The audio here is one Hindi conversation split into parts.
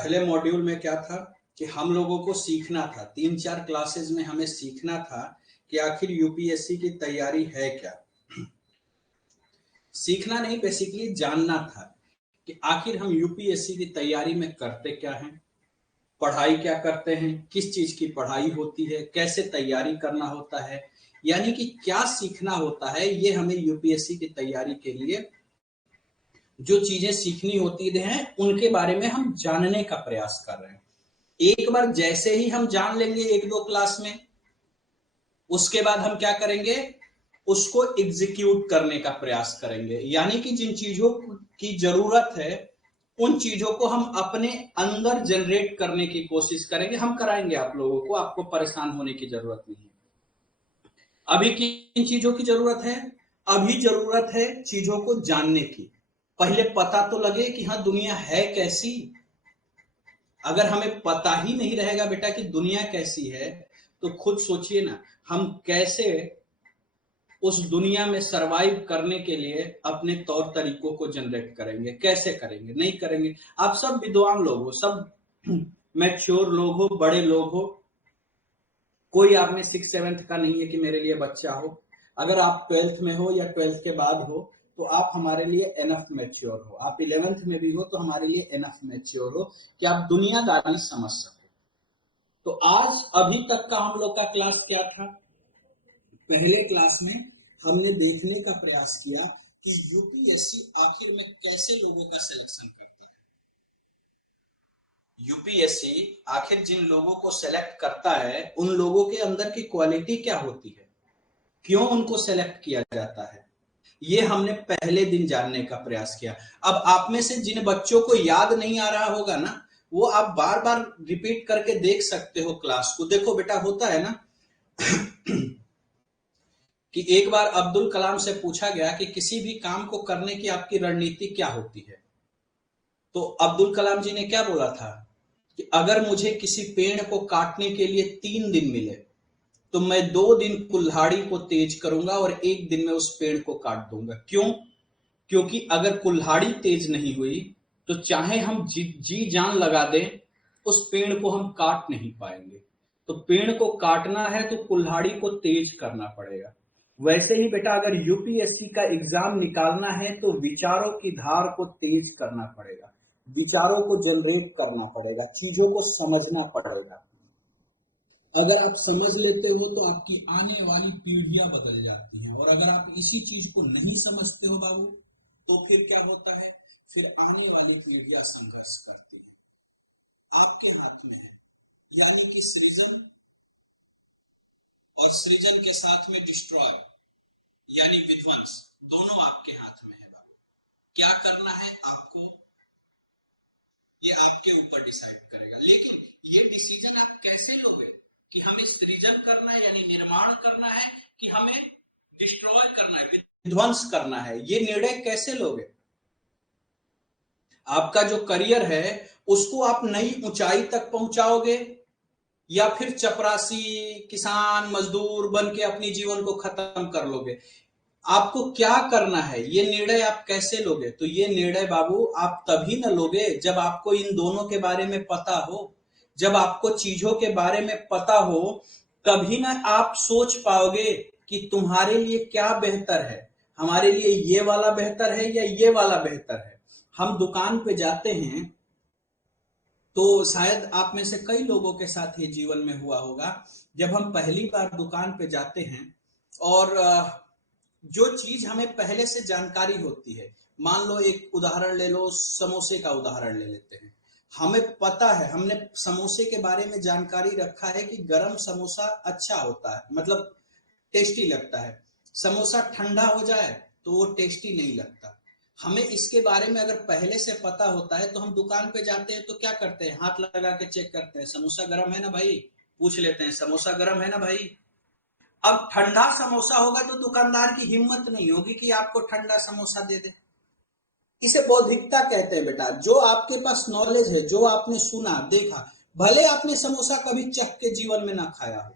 पहले मॉड्यूल में क्या था कि हम लोगों को सीखना था, 3-4 क्लासेस में हमें सीखना था कि आखिर यूपीएससी की तैयारी है क्या। सीखना नहीं, बेसिकली जानना था कि आखिर हम यूपीएससी की तैयारी में करते क्या हैं, पढ़ाई क्या करते हैं, किस चीज की पढ़ाई होती है, कैसे तैयारी करना होता है, यानी कि क्या सीखना होता है। ये हमें यूपीएससी की तैयारी के लिए जो चीजें सीखनी होती हैं उनके बारे में हम जानने का प्रयास कर रहे हैं। एक बार जैसे ही हम जान लेंगे 1-2 क्लास में, उसके बाद हम क्या करेंगे, उसको एग्जीक्यूट करने का प्रयास करेंगे। यानी कि जिन चीजों की जरूरत है उन चीजों को हम अपने अंदर जनरेट करने की कोशिश करेंगे। हम कराएंगे आप लोगों को, आपको परेशान होने की जरूरत नहीं है। अभी किन चीजों की जरूरत है? अभी जरूरत है चीजों को जानने की। पहले पता तो लगे कि हाँ दुनिया है कैसी। अगर हमें पता ही नहीं रहेगा बेटा कि दुनिया कैसी है, तो खुद सोचिए ना, हम कैसे उस दुनिया में सरवाइव करने के लिए अपने तौर तरीकों को जनरेट करेंगे, कैसे करेंगे? नहीं करेंगे। आप सब विद्वान लोग हो, सब मैच्योर लोग हो, बड़े लोग हो, कोई आप में 6-7 का नहीं है कि मेरे लिए बच्चा हो। अगर आप 12th में हो या 12th के बाद हो तो आप हमारे लिए एनफ मैच्योर हो। आप 11th में भी हो तो हमारे लिए एनफ मैच्योर हो कि आप दुनियादारी समझ सको। तो आज अभी तक का हम लोग का क्लास क्या था? पहले क्लास में हमने देखने का प्रयास किया कि यूपीएससी आखिर में कैसे लोगों का सिलेक्शन करती है। यूपीएससी आखिर जिन लोगों को सेलेक्ट करता है उन लोगों के अंदर की क्वालिटी क्या होती है, क्यों उनको सेलेक्ट किया जाता है, ये हमने पहले दिन जानने का प्रयास किया। अब आप में से जिन बच्चों को याद नहीं आ रहा होगा ना, वो आप बार बार रिपीट करके देख सकते हो क्लास को। देखो बेटा, होता है ना कि एक बार अब्दुल कलाम से पूछा गया कि किसी भी काम को करने की आपकी रणनीति क्या होती है, तो अब्दुल कलाम जी ने क्या बोला था कि अगर मुझे किसी पेड़ को काटने के लिए 3 दिन मिले तो मैं 2 दिन कुल्हाड़ी को तेज करूंगा और 1 दिन में उस पेड़ को काट दूंगा। क्यों? क्योंकि अगर कुल्हाड़ी तेज नहीं हुई तो चाहे हम जी जान लगा दें, उस पेड़ को हम काट नहीं पाएंगे। तो पेड़ को काटना है तो कुल्हाड़ी को तेज करना पड़ेगा। वैसे ही बेटा, अगर यूपीएससी का एग्जाम निकालना है तो विचारों की धार को तेज करना पड़ेगा, विचारों को जनरेट करना पड़ेगा, चीजों को समझना पड़ेगा। अगर आप समझ लेते हो तो आपकी आने वाली पीढ़ियां बदल जाती हैं, और अगर आप इसी चीज को नहीं समझते हो बाबू, तो फिर क्या होता है, फिर आने वाली पीढ़ियां संघर्ष करती हैं। आपके हाथ में है, यानी कि सृजन और सृजन के साथ में डिस्ट्रॉय यानी विध्वंस, दोनों आपके हाथ में है बाबू। क्या करना है आपको, ये आपके ऊपर डिसाइड करेगा। लेकिन ये डिसीजन आप कैसे लोगे कि हमें सृजन करना है यानी निर्माण करना है कि हमें डिस्ट्रॉय करना है, विध्वंस करना है, ये निर्णय कैसे लोगे? आपका जो करियर है उसको आप नई ऊंचाई तक पहुंचाओगे या फिर चपरासी किसान मजदूर बन के अपनी जीवन को खत्म कर लोगे? आपको क्या करना है, ये निर्णय आप कैसे लोगे? तो ये निर्णय बाबू आप तभी न लोगे जब आपको इन दोनों के बारे में पता हो। जब आपको चीजों के बारे में पता हो तभी ना आप सोच पाओगे कि तुम्हारे लिए क्या बेहतर है, हमारे लिए ये वाला बेहतर है या ये वाला बेहतर है। हम दुकान पे जाते हैं तो शायद आप में से कई लोगों के साथ ये जीवन में हुआ होगा, जब हम पहली बार दुकान पे जाते हैं और जो चीज हमें पहले से जानकारी होती है, मान लो एक उदाहरण ले लो, समोसे का उदाहरण ले लेते हैं। हमें पता है, हमने समोसे के बारे में जानकारी रखा है कि गरम समोसा अच्छा होता है, मतलब टेस्टी लगता है। समोसा ठंडा हो जाए तो वो टेस्टी नहीं लगता। हमें इसके बारे में अगर पहले से पता होता है तो हम दुकान पे जाते हैं तो क्या करते हैं, हाथ लगा के चेक करते हैं, समोसा गर्म है ना भाई, पूछ लेते हैं समोसा गर्म है ना भाई। अब ठंडा समोसा होगा तो दुकानदार की हिम्मत नहीं होगी कि आपको ठंडा समोसा दे दे। इसे बौद्धिकता कहते हैं बेटा। जो आपके पास नॉलेज है, जो आपने सुना देखा, भले आपने समोसा कभी चख के जीवन में ना खाया हो,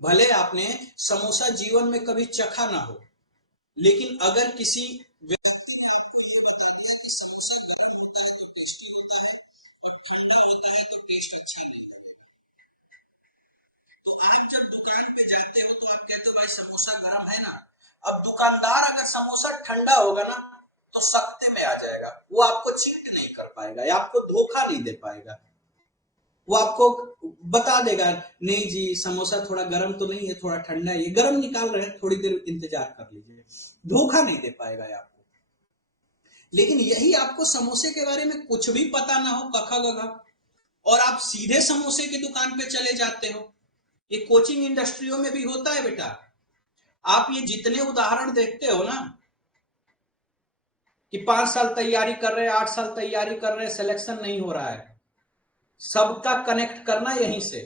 भले आपने समोसा जीवन में कभी चखा ना हो, लेकिन अगर किसी पाएगा या आपको धोखा नहीं दे पाएगा। वो आपको बता देगा, नहीं जी समोसा थोड़ा गर्म तो नहीं है, थोड़ा ठंडा है, ये गर्म निकाल रहे हैं, थोड़ी देर इंतजार कर लीजिए। धोखा नहीं दे पाएगा आपको। लेकिन यही आपको समोसे के बारे में कुछ भी पता ना हो, कखा गगा, और आप सीधे समोसे की दुकान पे चले जाते हो। ये कोचिंग इंडस्ट्रियों में भी होता है बेटा। आप ये जितने उदाहरण देखते हो ना कि 5 साल तैयारी कर रहे हैं, 8 साल तैयारी कर रहे हैं, सिलेक्शन नहीं हो रहा है, सबका कनेक्ट करना यहीं से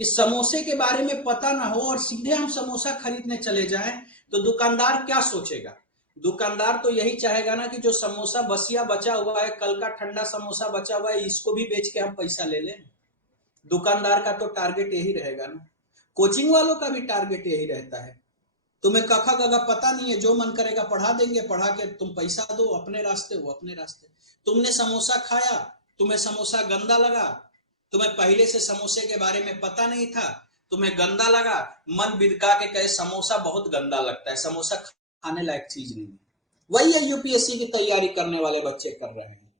कि समोसे के बारे में पता ना हो और सीधे हम समोसा खरीदने चले जाएं तो दुकानदार क्या सोचेगा। दुकानदार तो यही चाहेगा ना कि जो समोसा बसिया बचा हुआ है, कल का ठंडा समोसा बचा हुआ है, इसको भी बेच के हम पैसा ले लें। दुकानदार का तो टारगेट यही रहेगा ना। कोचिंग वालों का भी टारगेट यही रहता है। तुम्हें कखा गगा पता नहीं है, जो मन करेगा पढ़ा देंगे, पढ़ा के तुम पैसा दो, अपने रास्ते वो अपने रास्ते। तुमने समोसा खाया, तुम्हें समोसा गंदा लगा, तुम्हें पहले से समोसे के बारे में पता नहीं था, तुम्हें गंदा लगा, मन बिदका के कहे समोसा बहुत गंदा लगता है, समोसा खाने लायक चीज नहीं है। वही है यूपीएससी की तैयारी करने वाले बच्चे कर रहे हैं।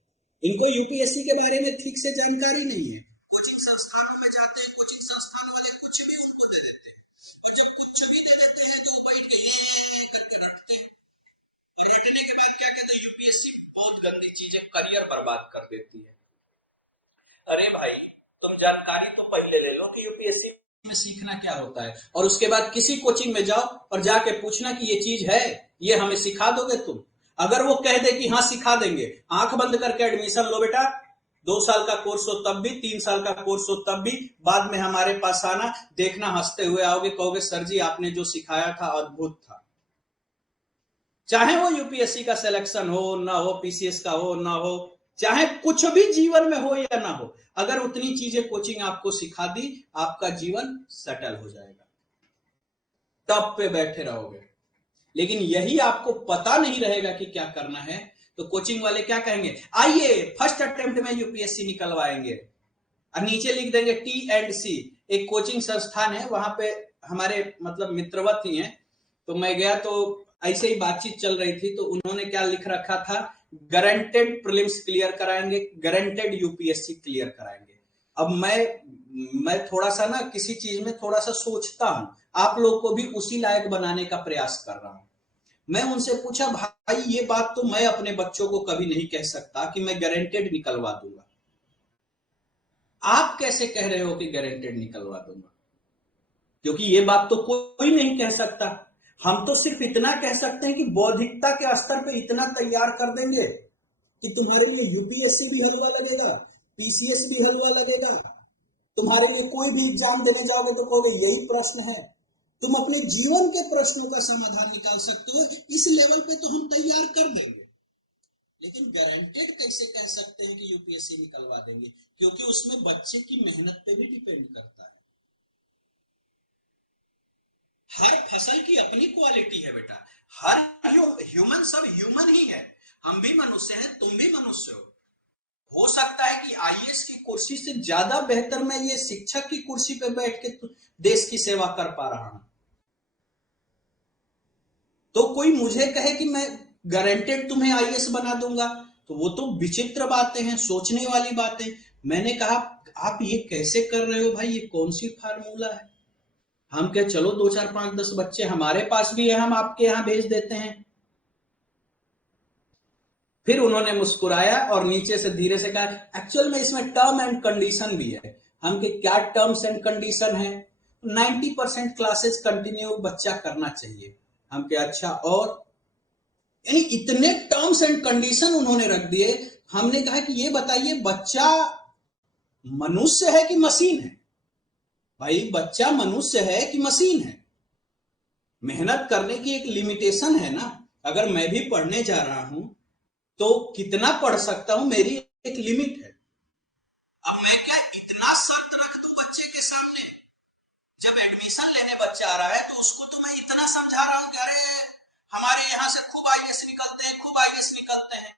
इनको यूपीएससी के बारे में ठीक से जानकारी नहीं है। कोचिंग संस्थानों में जाते हैं, कोचिंग संस्थान वाले कुछ भी उनको दे देते हैं, और जब कुछ भी दे देते हैं तो बैठ के ये करके रटते हैं। और रटने के बाद क्या कहते हैं, यूपीएससी बहुत गंदी चीज है, करियर बर्बाद कर देती है। अरे भाई तुम जानकारी तो पहले ले लो कि यूपीएससी में सीखना क्या होता है, और उसके बाद किसी कोचिंग में जाओ और जाके पूछना कि ये चीज है, ये हमें सिखा दोगे तुम। अगर वो कह दे कि हाँ सिखा देंगे, आंख बंद करके एडमिशन लो बेटा, 2 साल का कोर्स हो तब भी, 3 साल का कोर्स हो तब भी, बाद में हमारे पास आना, देखना हंसते हुए आओगे, कहोगे सर जी आपने जो सिखाया था अद्भुत था। चाहे वो यूपीएससी का सिलेक्शन हो ना हो, पीसीएस का हो ना हो, चाहे कुछ भी जीवन में हो या ना हो, अगर उतनी चीजें कोचिंग आपको सिखा दी, आपका जीवन सेटल हो जाएगा, टॉप पे बैठे रहोगे। लेकिन यही आपको पता नहीं रहेगा कि क्या करना है, तो कोचिंग वाले क्या कहेंगे, आइए फर्स्ट अटेम्प्ट में यूपीएससी निकलवाएंगे, और नीचे लिख देंगे T&C। एक कोचिंग संस्थान है, वहां पे हमारे मतलब मित्रवत ही हैं, तो मैं गया तो ऐसे ही बातचीत चल रही थी, तो उन्होंने क्या लिख रखा था, गारंटेड प्रीलिम्स क्लियर कराएंगे, गारंटेड यूपीएससी क्लियर कराएंगे। अब मैं थोड़ा सा ना किसी चीज में थोड़ा सा सोचता हूं, आप लोग को भी उसी लायक बनाने का प्रयास कर रहा हूं। मैं उनसे पूछा, भाई ये बात तो मैं अपने बच्चों को कभी नहीं कह सकता कि मैं गारंटेड निकलवा दूंगा, आप कैसे कह रहे हो कि गारंटेड निकलवा दूंगा? क्योंकि ये बात तो कोई नहीं कह सकता। हम तो सिर्फ इतना कह सकते हैं कि बौद्धिकता के स्तर पे इतना तैयार कर देंगे कि तुम्हारे लिए यूपीएससी भी हलवा लगेगा, पीसीएस भी हलवा लगेगा, तुम्हारे लिए कोई भी एग्जाम देने जाओगे तो कहोगे यही प्रश्न है, तुम अपने जीवन के प्रश्नों का समाधान निकाल सकते हो, इस लेवल पे तो हम तैयार कर देंगे। लेकिन गारंटेड कैसे कह सकते हैं कि यूपीएससी निकलवा देंगे? क्योंकि उसमें बच्चे की मेहनत पे भी डिपेंड करता है। हर फसल की अपनी क्वालिटी है बेटा, हर ह्यूमन, सब ह्यूमन ही है, हम भी मनुष्य हैं, तुम भी मनुष्य हो सकता है कि आईएएस की कुर्सी से ज्यादा बेहतर मैं ये शिक्षक की कुर्सी पे बैठ के देश की सेवा कर पा रहा हूं, तो कोई मुझे कहे कि मैं गारंटेड तुम्हें आईएएस बना दूंगा, तो वो तो विचित्र बातें हैं, सोचने वाली बातें। मैंने कहा आप ये कैसे कर रहे हो भाई, ये कौन सी फार्मूला है? हम क्या, चलो 2 4 5 10 बच्चे हमारे पास भी है, हम आपके यहां भेज देते हैं। फिर उन्होंने मुस्कुराया और नीचे से धीरे से कहा, एक्चुअल में इसमें टर्म एंड कंडीशन भी है। हम के क्या टर्म्स एंड कंडीशन है? 90% क्लासेस कंटिन्यू बच्चा करना चाहिए। हम के अच्छा, और यानी इतने टर्म्स एंड कंडीशन उन्होंने रख दिए। हमने कहा कि ये बताइए बच्चा मनुष्य है कि मशीन है? भाई बच्चा मनुष्य है कि मशीन है? मेहनत करने की एक लिमिटेशन है ना। अगर मैं भी पढ़ने जा रहा हूं तो कितना पढ़ सकता हूं, मेरी एक लिमिट है। अब मैं क्या इतना शर्त रख दूं बच्चे के सामने? जब एडमिशन लेने बच्चा आ रहा है तो उसको तो मैं इतना समझा रहा हूं कि अरे हमारे यहां से खूब आईएएस निकलते हैं, खूब आईएएस निकलते हैं।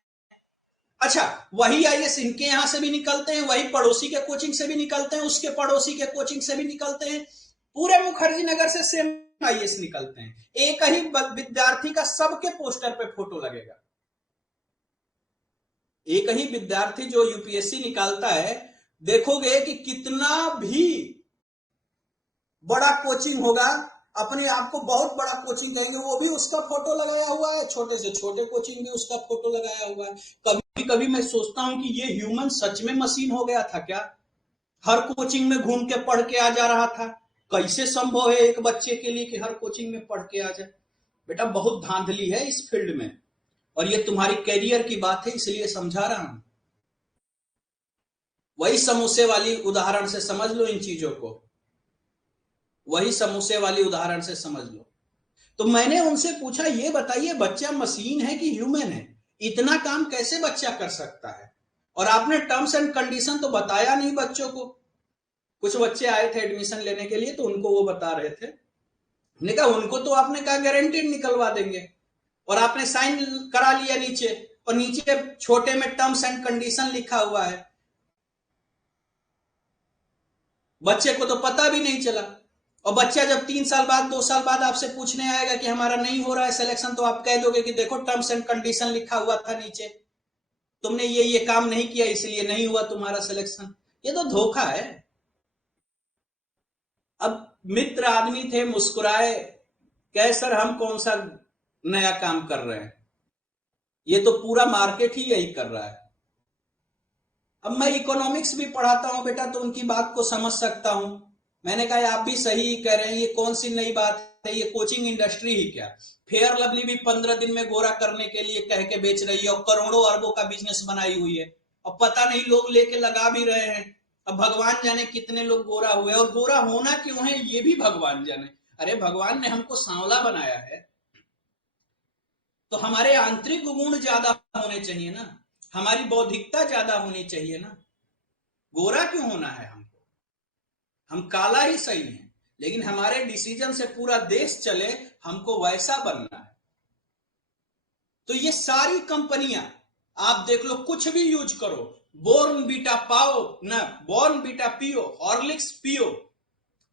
अच्छा, वही आईएएस इनके यहां से भी निकलते हैं, वही पड़ोसी के कोचिंग से भी निकलते हैं, उसके पड़ोसी के कोचिंग से भी निकलते हैं, पूरे मुखर्जी नगर से सेम आईएएस निकलते हैं। एक ही विद्यार्थी का सबके पोस्टर पे फोटो लगेगा। एक ही विद्यार्थी जो यूपीएससी निकालता है, देखोगे कि कितना भी बड़ा कोचिंग होगा, अपने आप को बहुत बड़ा कोचिंग कहेंगे, वो भी उसका फोटो लगाया हुआ है, छोटे से छोटे कोचिंग भी उसका फोटो लगाया हुआ है। कभी कभी मैं सोचता हूं कि ये ह्यूमन सच में मशीन हो गया था क्या? हर कोचिंग में घूम के पढ़ के आ जा रहा था। कैसे संभव है एक बच्चे के लिए कि हर कोचिंग में पढ़ के आ जाए? बेटा बहुत धांधली है इस फील्ड में, और ये तुम्हारी कैरियर की बात है, इसलिए समझा रहा हूं। वही समोसे वाली उदाहरण से समझ लो इन चीजों को, वही समोसे वाली उदाहरण से समझ लो। तो मैंने उनसे पूछा, ये बताइए बच्चा मशीन है कि ह्यूमन है? इतना काम कैसे बच्चा कर सकता है? और आपने टर्म्स एंड कंडीशन तो बताया नहीं बच्चों को। कुछ बच्चे आए थे एडमिशन लेने के लिए, तो उनको वो बता रहे थे। हमने कहा उनको तो आपने कहा गारंटेड निकलवा देंगे, और आपने साइन करा लिया नीचे, और नीचे छोटे में टर्म्स एंड कंडीशन लिखा हुआ है। बच्चे को तो पता भी नहीं चला। और बच्चा जब 3 साल बाद 2 साल बाद आपसे पूछने आएगा कि हमारा नहीं हो रहा है सिलेक्शन, तो आप कह दोगे कि देखो टर्म्स एंड कंडीशन लिखा हुआ था नीचे, तुमने ये काम नहीं किया इसलिए नहीं हुआ तुम्हारा सिलेक्शन। ये तो धोखा है। अब मित्र आदमी थे, मुस्कुराए, कहे सर हम कौन सा नया काम कर रहे हैं, ये तो पूरा मार्केट ही यही कर रहा है। अब मैं इकोनॉमिक्स भी पढ़ाता हूं बेटा, तो उनकी बात को समझ सकता हूं। मैंने कहा आप भी सही कह रहे हैं, ये कौन सी नई बात है, ये कोचिंग इंडस्ट्री ही क्या। फेयर लवली भी 15 दिन में गोरा करने के लिए कह के बेच रही है, और करोड़ों अरबों का बिजनेस बनाई हुई है, और पता नहीं लोग लेके लगा भी रहे हैं। अब भगवान जाने कितने लोग गोरा हुए, और गोरा होना क्यों है ये भी भगवान जाने। अरे भगवान ने हमको सांवला बनाया है, तो हमारे आंतरिक गुण ज्यादा होने चाहिए ना, हमारी बौद्धिकता ज्यादा होनी चाहिए ना। गोरा क्यों होना है हमको? हम काला ही सही है, लेकिन हमारे डिसीजन से पूरा देश चले, हमको वैसा बनना है। तो ये सारी कंपनियां आप देख लो, कुछ भी यूज करो, बोर्न बीटा पाओ ना, बोर्न बीटा पियो, हॉर्लिक्स पियो,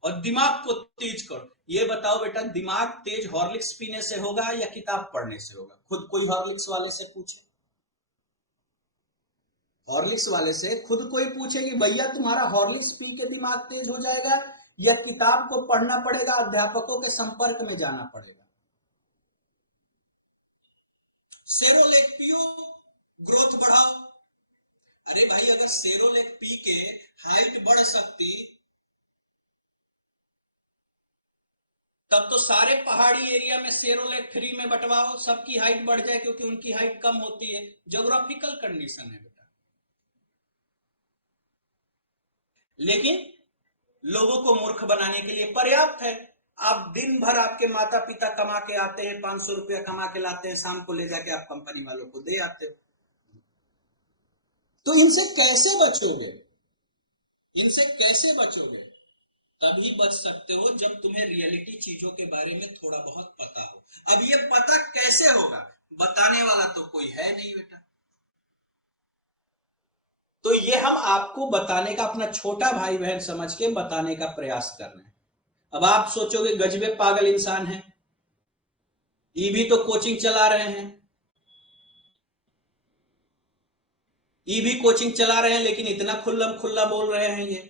और दिमाग को तेज करो। ये बताओ बेटा, दिमाग तेज हॉर्लिक्स पीने से होगा या किताब पढ़ने से होगा? खुद कोई हॉर्लिक्स वाले से पूछे, हॉर्लिक्स वाले से खुद कोई पूछे कि भैया तुम्हारा हॉर्लिक्स पी के दिमाग तेज हो जाएगा, या किताब को पढ़ना पड़ेगा, अध्यापकों के संपर्क में जाना पड़ेगा? सेरोलेक पियो, ग्रोथ बढ़ाओ। अरे भाई अगर सेरोलेक पी के हाइट बढ़ सकती, तब तो सारे पहाड़ी एरिया में सेरोलेक फ्री में बंटवाओ, सबकी हाइट बढ़ जाए, क्योंकि उनकी हाइट कम होती है। ज्योग्राफिकल कंडीशन है बेटा। लेकिन लोगों को मूर्ख बनाने के लिए पर्याप्त है। आप दिन भर, आपके माता पिता कमा के आते हैं, 500 रुपया कमा के लाते हैं, शाम को ले जाके आप कंपनी वालों को दे आते हो। तो इनसे कैसे बचोगे? इनसे कैसे बचोगे? तभी बच सकते हो जब तुम्हें रियलिटी चीजों के बारे में थोड़ा बहुत पता हो। अब ये पता कैसे होगा? बताने वाला तो कोई है नहीं बेटा। तो ये हम आपको बताने का, अपना छोटा भाई बहन समझ के बताने का प्रयास कर रहे हैं। अब आप सोचोगे गजबे पागल इंसान है, ये भी तो कोचिंग चला रहे हैं, ये भी कोचिंग चला रहे हैं, लेकिन इतना खुल्लम खुल्ला बोल रहे हैं ये।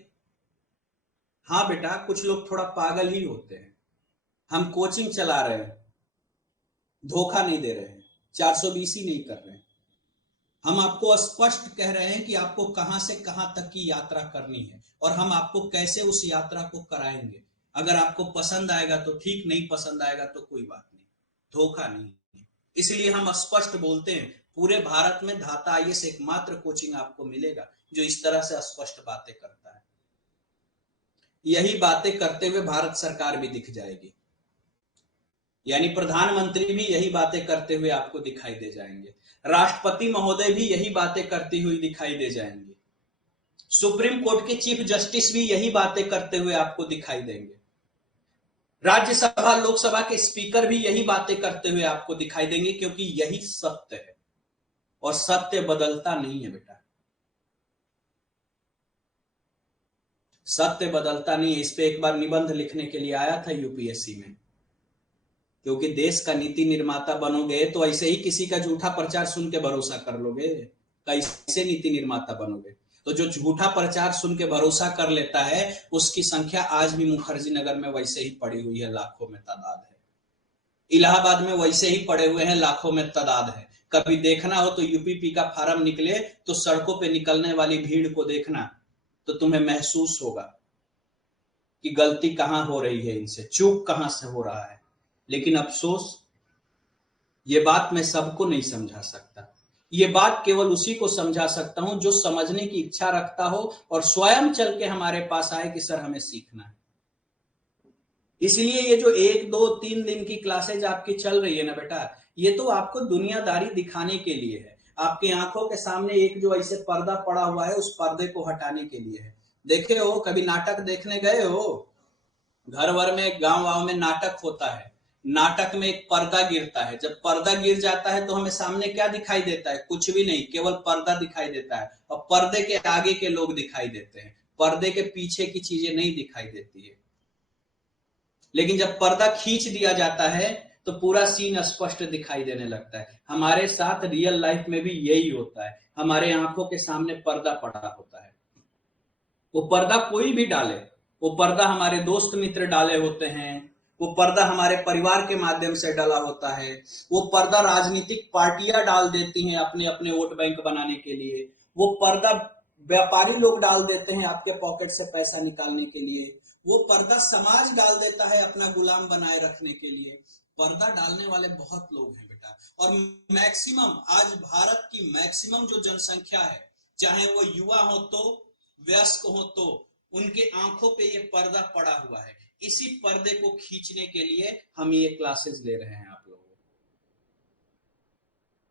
हाँ बेटा, कुछ लोग थोड़ा पागल ही होते हैं। हम कोचिंग चला रहे हैं, धोखा नहीं दे रहे हैं, 420 ही नहीं कर रहे हैं। हम आपको स्पष्ट कह रहे हैं कि आपको कहां से कहां तक की यात्रा करनी है, और हम आपको कैसे उस यात्रा को कराएंगे। अगर आपको पसंद आएगा तो ठीक, नहीं पसंद आएगा तो कोई बात नहीं, धोखा नहीं। इसलिए हम स्पष्ट बोलते हैं, पूरे भारत में धाता आईएएस एकमात्र कोचिंग आपको मिलेगा जो इस तरह से स्पष्ट बातें करता है। यही बातें करते हुए भारत सरकार भी दिख जाएगी, यानी प्रधानमंत्री भी यही बातें करते हुए आपको दिखाई दे जाएंगे, राष्ट्रपति महोदय भी यही बातें करती हुई दिखाई दे जाएंगे, सुप्रीम कोर्ट के चीफ जस्टिस भी यही बातें करते हुए आपको दिखाई देंगे, राज्यसभा लोकसभा के स्पीकर भी यही बातें करते हुए आपको दिखाई देंगे, क्योंकि यही सत्य है, और सत्य बदलता नहीं है बेटा, सत्य बदलता नहीं है। इस पे एक बार निबंध लिखने के लिए आया था यूपीएससी में, क्योंकि देश का नीति निर्माता बनोगे तो ऐसे ही किसी का झूठा प्रचार सुन के भरोसा कर लोगे? कैसे नीति निर्माता बनोगे? तो जो झूठा प्रचार सुन के भरोसा कर लेता है, उसकी संख्या आज भी मुखर्जी नगर में वैसे ही पड़ी हुई है, लाखों में तादाद है। इलाहाबाद में वैसे ही पड़े हुए हैं, लाखों में तादाद है। कभी देखना हो तो यूपीपी का फार्म निकले तो सड़कों पे निकलने वाली भीड़ को देखना, तो तुम्हें महसूस होगा कि गलती कहां हो रही है, इनसे चूक कहां से हो रहा है। लेकिन अफसोस, ये बात मैं सबको नहीं समझा सकता। ये बात केवल उसी को समझा सकता हूं जो समझने की इच्छा रखता हो और स्वयं चल के हमारे पास आए कि सर हमें सीखना है। इसलिए ये जो 1 2 3 दिन की क्लासेज आपकी चल रही है ना बेटा, ये तो आपको दुनियादारी दिखाने के लिए है। आपकी आंखों के सामने एक जो ऐसे पर्दा पड़ा हुआ है, उस पर्दे को हटाने के लिए है। देखे हो, कभी नाटक देखने गए हो? घर भर में, गांव वाँव में नाटक होता है। नाटक में एक पर्दा गिरता है। जब पर्दा गिर जाता है तो हमें सामने क्या दिखाई देता है? कुछ भी नहीं, केवल पर्दा दिखाई देता है। और पर्दे के आगे के लोग दिखाई देते हैं, पर्दे के पीछे की चीजें नहीं दिखाई देती है। लेकिन जब पर्दा खींच दिया जाता है तो पूरा सीन स्पष्ट दिखाई देने लगता है। हमारे साथ रियल लाइफ में भी यही होता है। हमारे आंखों के सामने पर्दा पड़ा होता है। वो पर्दा कोई भी डाले, वो पर्दा हमारे दोस्त मित्र डाले होते हैं, वो पर्दा हमारे परिवार के माध्यम से डाला होता है, वो पर्दा राजनीतिक पार्टियां डाल देती हैं अपने अपने वोट बैंक बनाने के लिए, वो पर्दा व्यापारी लोग डाल देते हैं आपके पॉकेट से पैसा निकालने के लिए, वो पर्दा समाज डाल देता है अपना गुलाम बनाए रखने के लिए। पर्दा डालने वाले बहुत लोग हैं बेटा। और मैक्सिमम, आज भारत की मैक्सिमम जो जनसंख्या है, चाहे वो युवा हो तो वयस्क हो तो, उनके आंखों पे ये पर्दा पड़ा हुआ है। इसी पर्दे को खींचने के लिए हम ये क्लासेस ले रहे हैं आप लोगों को।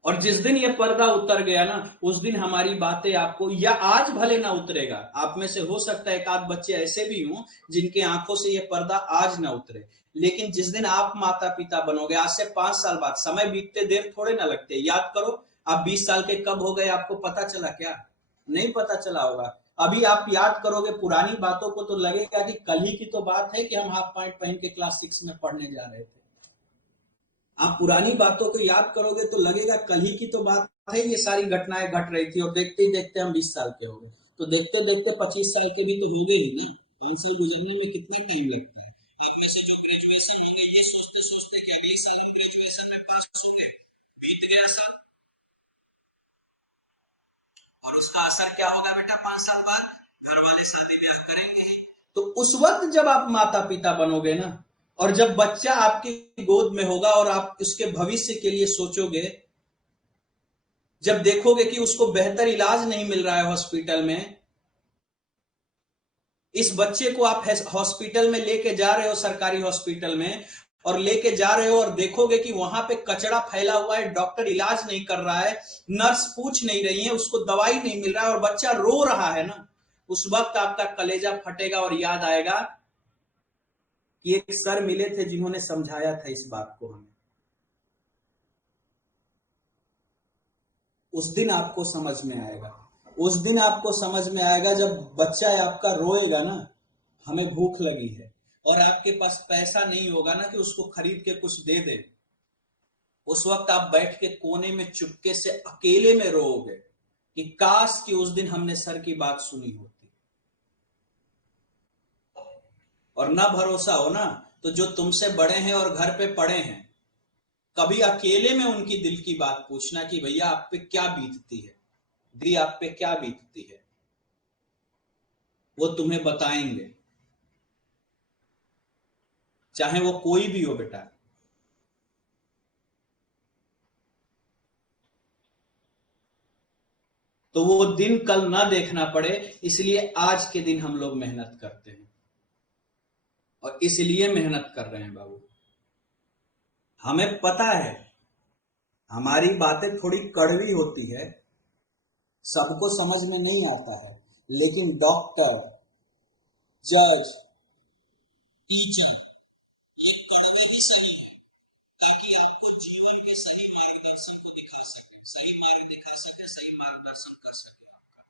और जिस दिन ये पर्दा उतर गया ना, उस दिन हमारी बातें आपको, या आज भले ना उतरेगा, आप में से हो सकता है एक आध बच्चे ऐसे भी हों जिनके आंखों से ये पर्दा आज ना उतरे, लेकिन जिस दिन आप माता पिता बनोगे, आज से 5 साल बाद, समय बीतते देर थोड़े ना लगते, याद करो आप 20 साल के कब हो गए, आपको पता चला क्या? नहीं पता चला होगा। अभी आप याद करोगे पुरानी बातों को तो लगेगा कि कल ही की तो बात है कि हम हाफ पैंट पहन के क्लास 6 में पढ़ने जा रहे थे। आप पुरानी बातों को याद करोगे तो लगेगा कल ही की तो बात है, ये सारी घटनाएं घट रही थी, और देखते ही देखते हम 20 साल के हो गए। तो देखते देखते 25 साल के भी तो हो गए ही नहीं। 5 साल गुजरने में कितना टाइम लगता है? आप में से जो ग्रेजुएशन में गए, ये सोचते सोचते कि अगले साल हम ग्रेजुएशन में पास होंगे, बीत गया साल। और उसका असर क्या होगा बेटा? 5 साल बाद घर वाले शादी ब्याह करेंगे ही। तो उस वक्त जब आप माता पिता बनोगे ना, और जब बच्चा आपकी गोद में होगा और आप उसके भविष्य के लिए सोचोगे, जब देखोगे कि उसको बेहतर इलाज नहीं मिल रहा है हॉस्पिटल में, इस बच्चे को आप हॉस्पिटल में लेके जा रहे हो, सरकारी हॉस्पिटल में, और लेके जा रहे हो और देखोगे कि वहां पे कचरा फैला हुआ है, डॉक्टर इलाज नहीं कर रहा है, नर्स पूछ नहीं रही है, उसको दवाई नहीं मिल रहा है, और बच्चा रो रहा है ना, उस वक्त आपका कलेजा फटेगा और याद आएगा कि एक सर मिले थे जिन्होंने समझाया था इस बात को हमें। उस दिन आपको समझ में आएगा, उस दिन आपको समझ में आएगा जब बच्चा आपका रोएगा ना, हमें भूख लगी है, और आपके पास पैसा नहीं होगा ना कि उसको खरीद के कुछ दे दे। उस वक्त आप बैठ के कोने में चुपके से अकेले में रोओगे कि काश कि उस दिन हमने सर की बात सुनी होती। और ना भरोसा हो ना, तो जो तुमसे बड़े हैं और घर पे पड़े हैं, कभी अकेले में उनकी दिल की बात पूछना कि भैया आप पे क्या बीतती है, दी आप पे क्या बीतती है, वो तुम्हें बताएंगे, चाहे वो कोई भी हो बेटा। तो वो दिन कल ना देखना पड़े, इसलिए आज के दिन हम लोग मेहनत करते हैं, और इसलिए मेहनत कर रहे हैं बाबू। हमें पता है हमारी बातें थोड़ी कड़वी होती है, सबको समझ में नहीं आता है, लेकिन डॉक्टर, जज, टीचर, ये कड़वे इसलिए है ताकि आपको जीवन के सही मार्गदर्शन को दिखा सके, सही मार्ग दिखा सके, सही मार्गदर्शन कर सके आपका।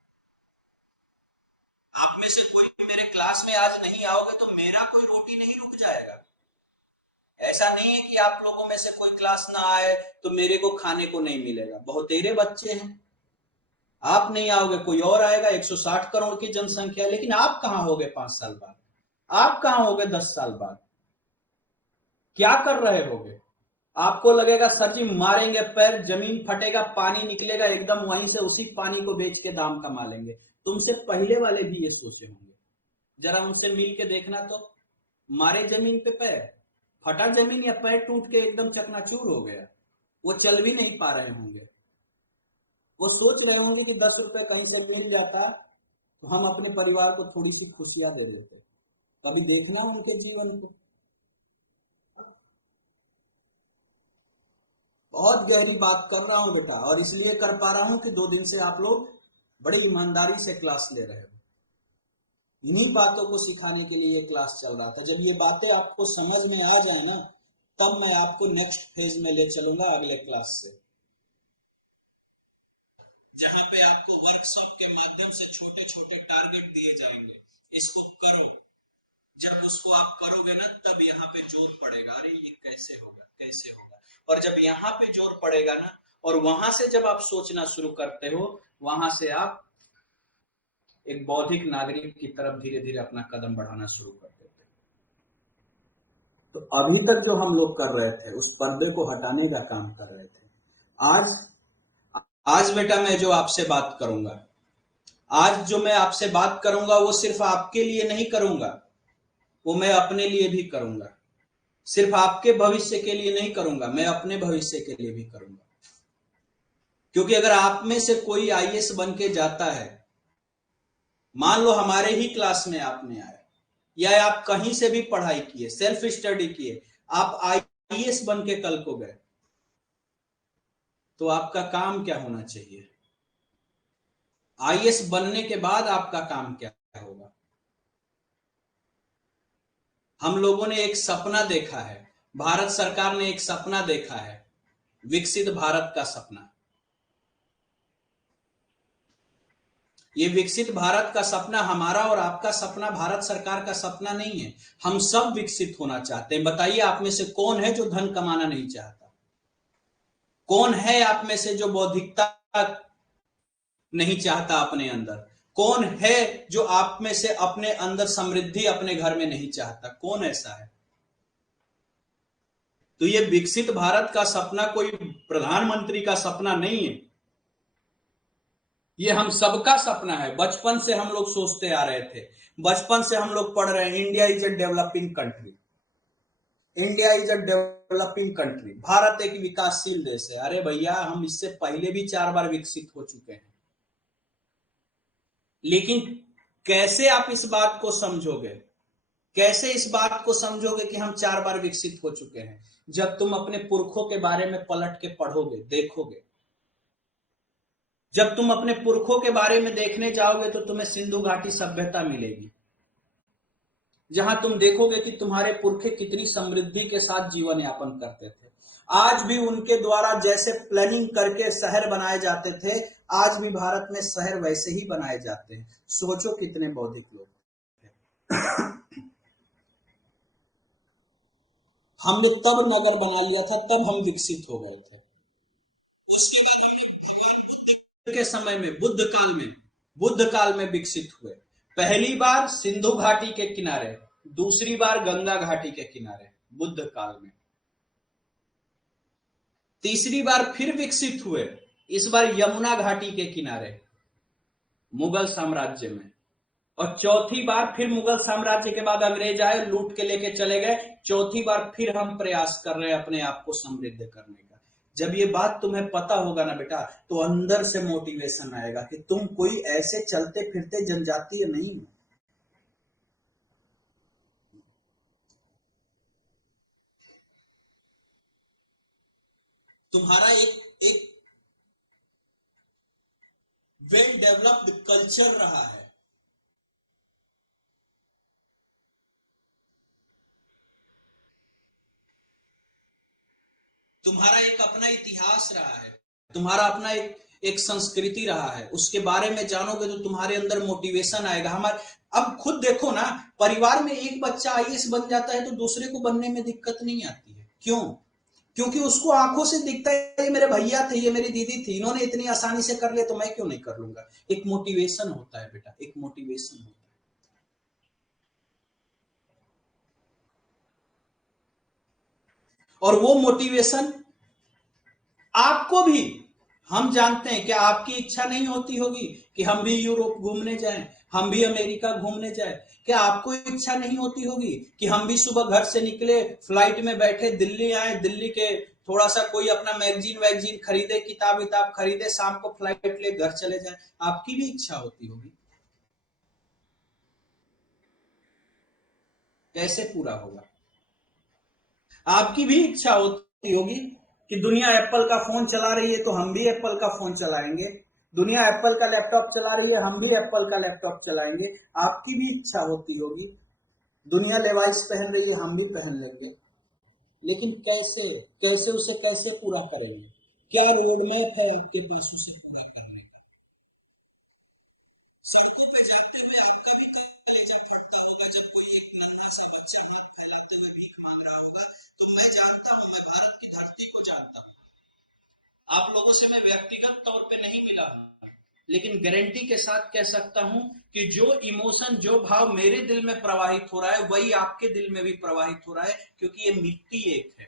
आप में से कोई मेरे क्लास में आज नहीं आओगे तो मेरा कोई रोटी नहीं रुक जाएगा। ऐसा नहीं है कि आप लोगों में से कोई क्लास ना आए तो मेरे को खाने को नहीं मिलेगा। बहुतेरे बच्चे हैं आप नहीं आओगे, कोई और आएगा। 160 करोड़ की जनसंख्या है, लेकिन आप कहां होगे 5 साल बाद? आप कहां होगे 10 साल बाद? क्या कर रहे होगे? आपको लगेगा सर जी मारेंगे पैर, जमीन फटेगा, पानी निकलेगा एकदम, वहीं से उसी पानी को बेच के दाम कमा लेंगे। तुमसे पहले वाले भी ये सोचे होंगे। जरा उनसे मिल के देखना तो, मारे जमीन पे पैर, फटा जमीन या पैर टूट के एकदम चकनाचूर हो गया, वो चल भी नहीं पा रहे होंगे। वो सोच रहे होंगे कि 10 रुपए कहीं से मिल जाता तो हम अपने परिवार को थोड़ी सी खुशियां दे देते। कभी देखना उनके जीवन को। बहुत गहरी बात कर रहा हूं बेटा, और इसलिए कर पा रहा हूं कि 2 दिन से आप लोग बड़ी ईमानदारी से क्लास ले रहे हो। इन्हीं बातों को सिखाने के लिए ये क्लास चल रहा था। जब ये बातें आपको समझ में आ जाए ना, तब मैं आपको नेक्स्ट फेज में ले चलूंगा, अगले क्लास से, जहां पे आपको वर्कशॉप के माध्यम से छोटे छोटे टारगेट दिए जाएंगे, इसको करो। जब उसको आप करोगे ना, तब यहाँ पे जोर पड़ेगा, अरे ये कैसे होगा, कैसे होगा। और जब यहाँ पे जोर पड़ेगा ना, और वहां से जब आप सोचना शुरू करते हो, वहां से आप एक बौद्धिक नागरिक की तरफ धीरे धीरे अपना कदम बढ़ाना शुरू कर देते। तो अभी तक जो हम लोग कर रहे थे, उस पर्दे को हटाने का काम कर रहे थे। आज आज बेटा मैं जो आपसे बात करूंगा, आज जो मैं आपसे बात करूंगा, वो सिर्फ आपके लिए नहीं करूंगा, वो मैं अपने लिए भी करूंगा। सिर्फ आपके भविष्य के लिए नहीं करूंगा, मैं अपने भविष्य के लिए भी करूंगा। क्योंकि अगर आप में से कोई आईएएस बन के जाता है, मान लो हमारे ही क्लास में आपने आए, या आप कहीं से भी पढ़ाई किए, सेल्फ स्टडी किए, आप आईएएस बन के कल को गए, तो आपका काम क्या होना चाहिए? आईएएस बनने के बाद आपका काम क्या होगा? हम लोगों ने एक सपना देखा है, भारत सरकार ने एक सपना देखा है, विकसित भारत का सपना। ये विकसित भारत का सपना हमारा और आपका सपना, भारत सरकार का सपना नहीं है। हम सब विकसित होना चाहते हैं। बताइए आप में से कौन है जो धन कमाना नहीं चाहता? कौन है आप में से जो बौद्धिकता नहीं चाहता अपने अंदर? कौन है जो आप में से अपने अंदर समृद्धि अपने घर में नहीं चाहता? कौन ऐसा है? तो ये विकसित भारत का सपना कोई प्रधानमंत्री का सपना नहीं है, ये हम सबका सपना है। बचपन से हम लोग सोचते आ रहे थे, बचपन से हम लोग पढ़ रहे हैं, India is a developing country, India is a developing country, Bharat एक विकासशील देश है। अरे भैया, हम इससे पहले भी 4 बार विकसित हो चुके हैं। लेकिन कैसे आप इस बात को समझोगे, कैसे इस बात को समझोगे कि हम 4 बार विकसित हो चुके हैं? जब तुम अपने पुरखों के बारे में पलट के पढ़ोगे, देखोगे। जब तुम अपने पुरखों के बारे में देखने जाओगे तो तुम्हें सिंधु घाटी सभ्यता मिलेगी, जहां तुम देखोगे कि तुम्हारे पुरखे कितनी समृद्धि के साथ जीवन यापन करते थे। आज भी उनके द्वारा जैसे प्लानिंग करके शहर बनाए जाते थे, आज भी भारत में शहर वैसे ही बनाए जाते हैं। सोचो कितने बौद्धिक लोग थे। हमने तब नगर बना लिया था, तब हम विकसित हो गए थे। के समय में, बुद्ध काल में विकसित हुए। पहली बार सिंधु घाटी के किनारे, दूसरी बार गंगा घाटी के किनारे बुद्ध काल में, तीसरी बार फिर विकसित हुए, इस बार यमुना घाटी के किनारे मुगल साम्राज्य में, और चौथी बार फिर मुगल साम्राज्य के बाद अंग्रेज आए, लूट के लेके चले गए। चौथी बार फिर हम प्रयास कर रहे हैं अपने आप को समृद्ध करने का। जब ये बात तुम्हें पता होगा ना बेटा, तो अंदर से मोटिवेशन आएगा कि तुम कोई ऐसे चलते फिरते जनजातीय नहीं हो। तुम्हारा एक एक वेल डेवलप्ड कल्चर रहा है, तुम्हारा एक अपना इतिहास रहा है, तुम्हारा अपना एक संस्कृति रहा है। उसके बारे में जानोगे तो तुम्हारे अंदर मोटिवेशन आएगा। हमारे अब खुद देखो ना, परिवार में एक बच्चा आईएएस बन जाता है तो दूसरे को बनने में दिक्कत नहीं आती है। क्यों? क्योंकि उसको आंखों से दिखता है ये मेरे भैया थे, ये मेरी दीदी थी, इन्होंने इतनी आसानी से कर लिया तो मैं क्यों नहीं कर लूंगा। एक मोटिवेशन होता है बेटा, एक मोटिवेशन होता है। और वो मोटिवेशन आपको भी, हम जानते हैं कि आपकी इच्छा नहीं होती होगी कि हम भी यूरोप घूमने जाएं, हम भी अमेरिका घूमने जाएं। क्या आपको इच्छा नहीं होती होगी कि हम भी सुबह घर से निकले, फ्लाइट में बैठे दिल्ली आए, दिल्ली के थोड़ा सा कोई अपना मैगजीन वैगजीन खरीदे, किताब विताब खरीदे, शाम को फ्लाइट ले घर चले जाए। आपकी भी इच्छा होती होगी। कैसे पूरा होगा। आपकी भी इच्छा होती होगी कि दुनिया एप्पल का फोन चला रही है तो हम भी एप्पल का फोन चलाएंगे, दुनिया एप्पल का लैपटॉप चला रही है हम भी एप्पल का लैपटॉप चलाएंगे। आपकी भी इच्छा होती होगी। दुनिया लेवाइस पहन रही है हम भी पहन लेंगे। लेकिन कैसे, कैसे उसे कैसे पूरा करेंगे। क्या रोड मैप है आपके पास उसे पूरा करने का। सड़कों पे जाते हुए आपका भी कलेजा फटता होगा जब कोई एक नन्हा सा बच्चा हाथ फैलाते हुए भीख मांग रहा होगा। तो मैं जानता हूं, मैं भारत की धरती को जानता हूं, आप लोगों से मैं व्यक्तिगत तौर पे नहीं मिला, लेकिन गारंटी के साथ कह सकता हूं कि जो इमोशन, जो भाव मेरे दिल में प्रवाहित हो रहा है वही आपके दिल में भी प्रवाहित हो रहा है। क्योंकि ये मिट्टी एक है,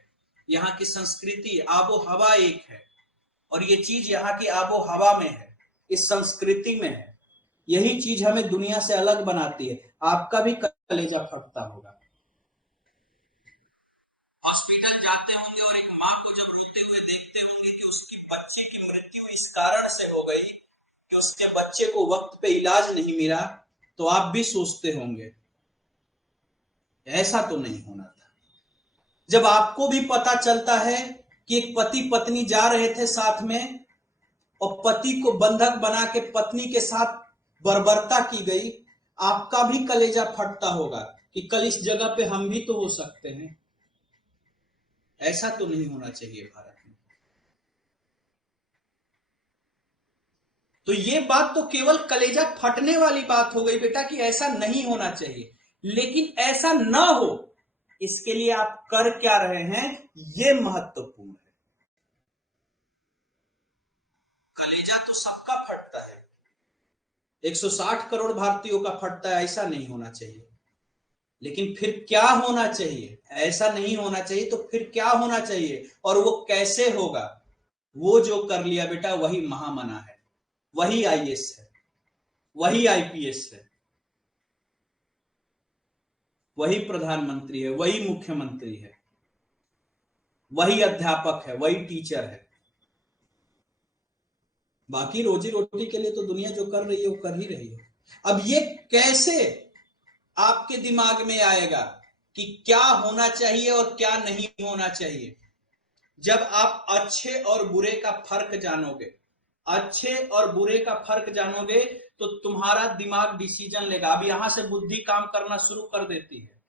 यहाँ की संस्कृति आबो हवा एक है, और ये चीज यहाँ की आबो हवा में है, इस संस्कृति में है। यही चीज हमें दुनिया से अलग बनाती है। आपका भी कलेजा फटता होगा। हॉस्पिटल जाते होंगे और एक माँ को जब रोते हुए देखते होंगे कि उसकी बच्चे की मृत्यु इस कारण से हो गई कि उसके बच्चे को वक्त पे इलाज नहीं मिला, तो आप भी सोचते होंगे ऐसा तो नहीं होना था। जब आपको भी पता चलता है कि एक पति पत्नी जा रहे थे साथ में और पति को बंधक बना के पत्नी के साथ बर्बरता की गई, आपका भी कलेजा फटता होगा कि कल इस जगह पे हम भी तो हो सकते हैं। ऐसा तो नहीं होना चाहिए भारत में। तो ये बात तो केवल कलेजा फटने वाली बात हो गई बेटा कि ऐसा नहीं होना चाहिए। लेकिन ऐसा ना हो इसके लिए आप कर क्या रहे हैं, ये महत्वपूर्ण है। कलेजा तो सबका फटता है, 160 करोड़ भारतीयों का फटता है, ऐसा नहीं होना चाहिए। लेकिन फिर क्या होना चाहिए, ऐसा नहीं होना चाहिए तो फिर क्या होना चाहिए और वो कैसे होगा। वो जो कर लिया बेटा वही महामना है, वही आईएएस है, वही आईपीएस है, वही प्रधानमंत्री है, वही मुख्यमंत्री है, वही अध्यापक है, वही टीचर है। बाकी रोजी रोटी के लिए तो दुनिया जो कर रही है वो कर ही रही है। अब ये कैसे आपके दिमाग में आएगा कि क्या होना चाहिए और क्या नहीं होना चाहिए। जब आप अच्छे और बुरे का फर्क जानोगे, अच्छे और बुरे का फर्क जानोगे तो तुम्हारा दिमाग डिसीजन लेगा। अब यहां से बुद्धि काम करना शुरू कर देती है।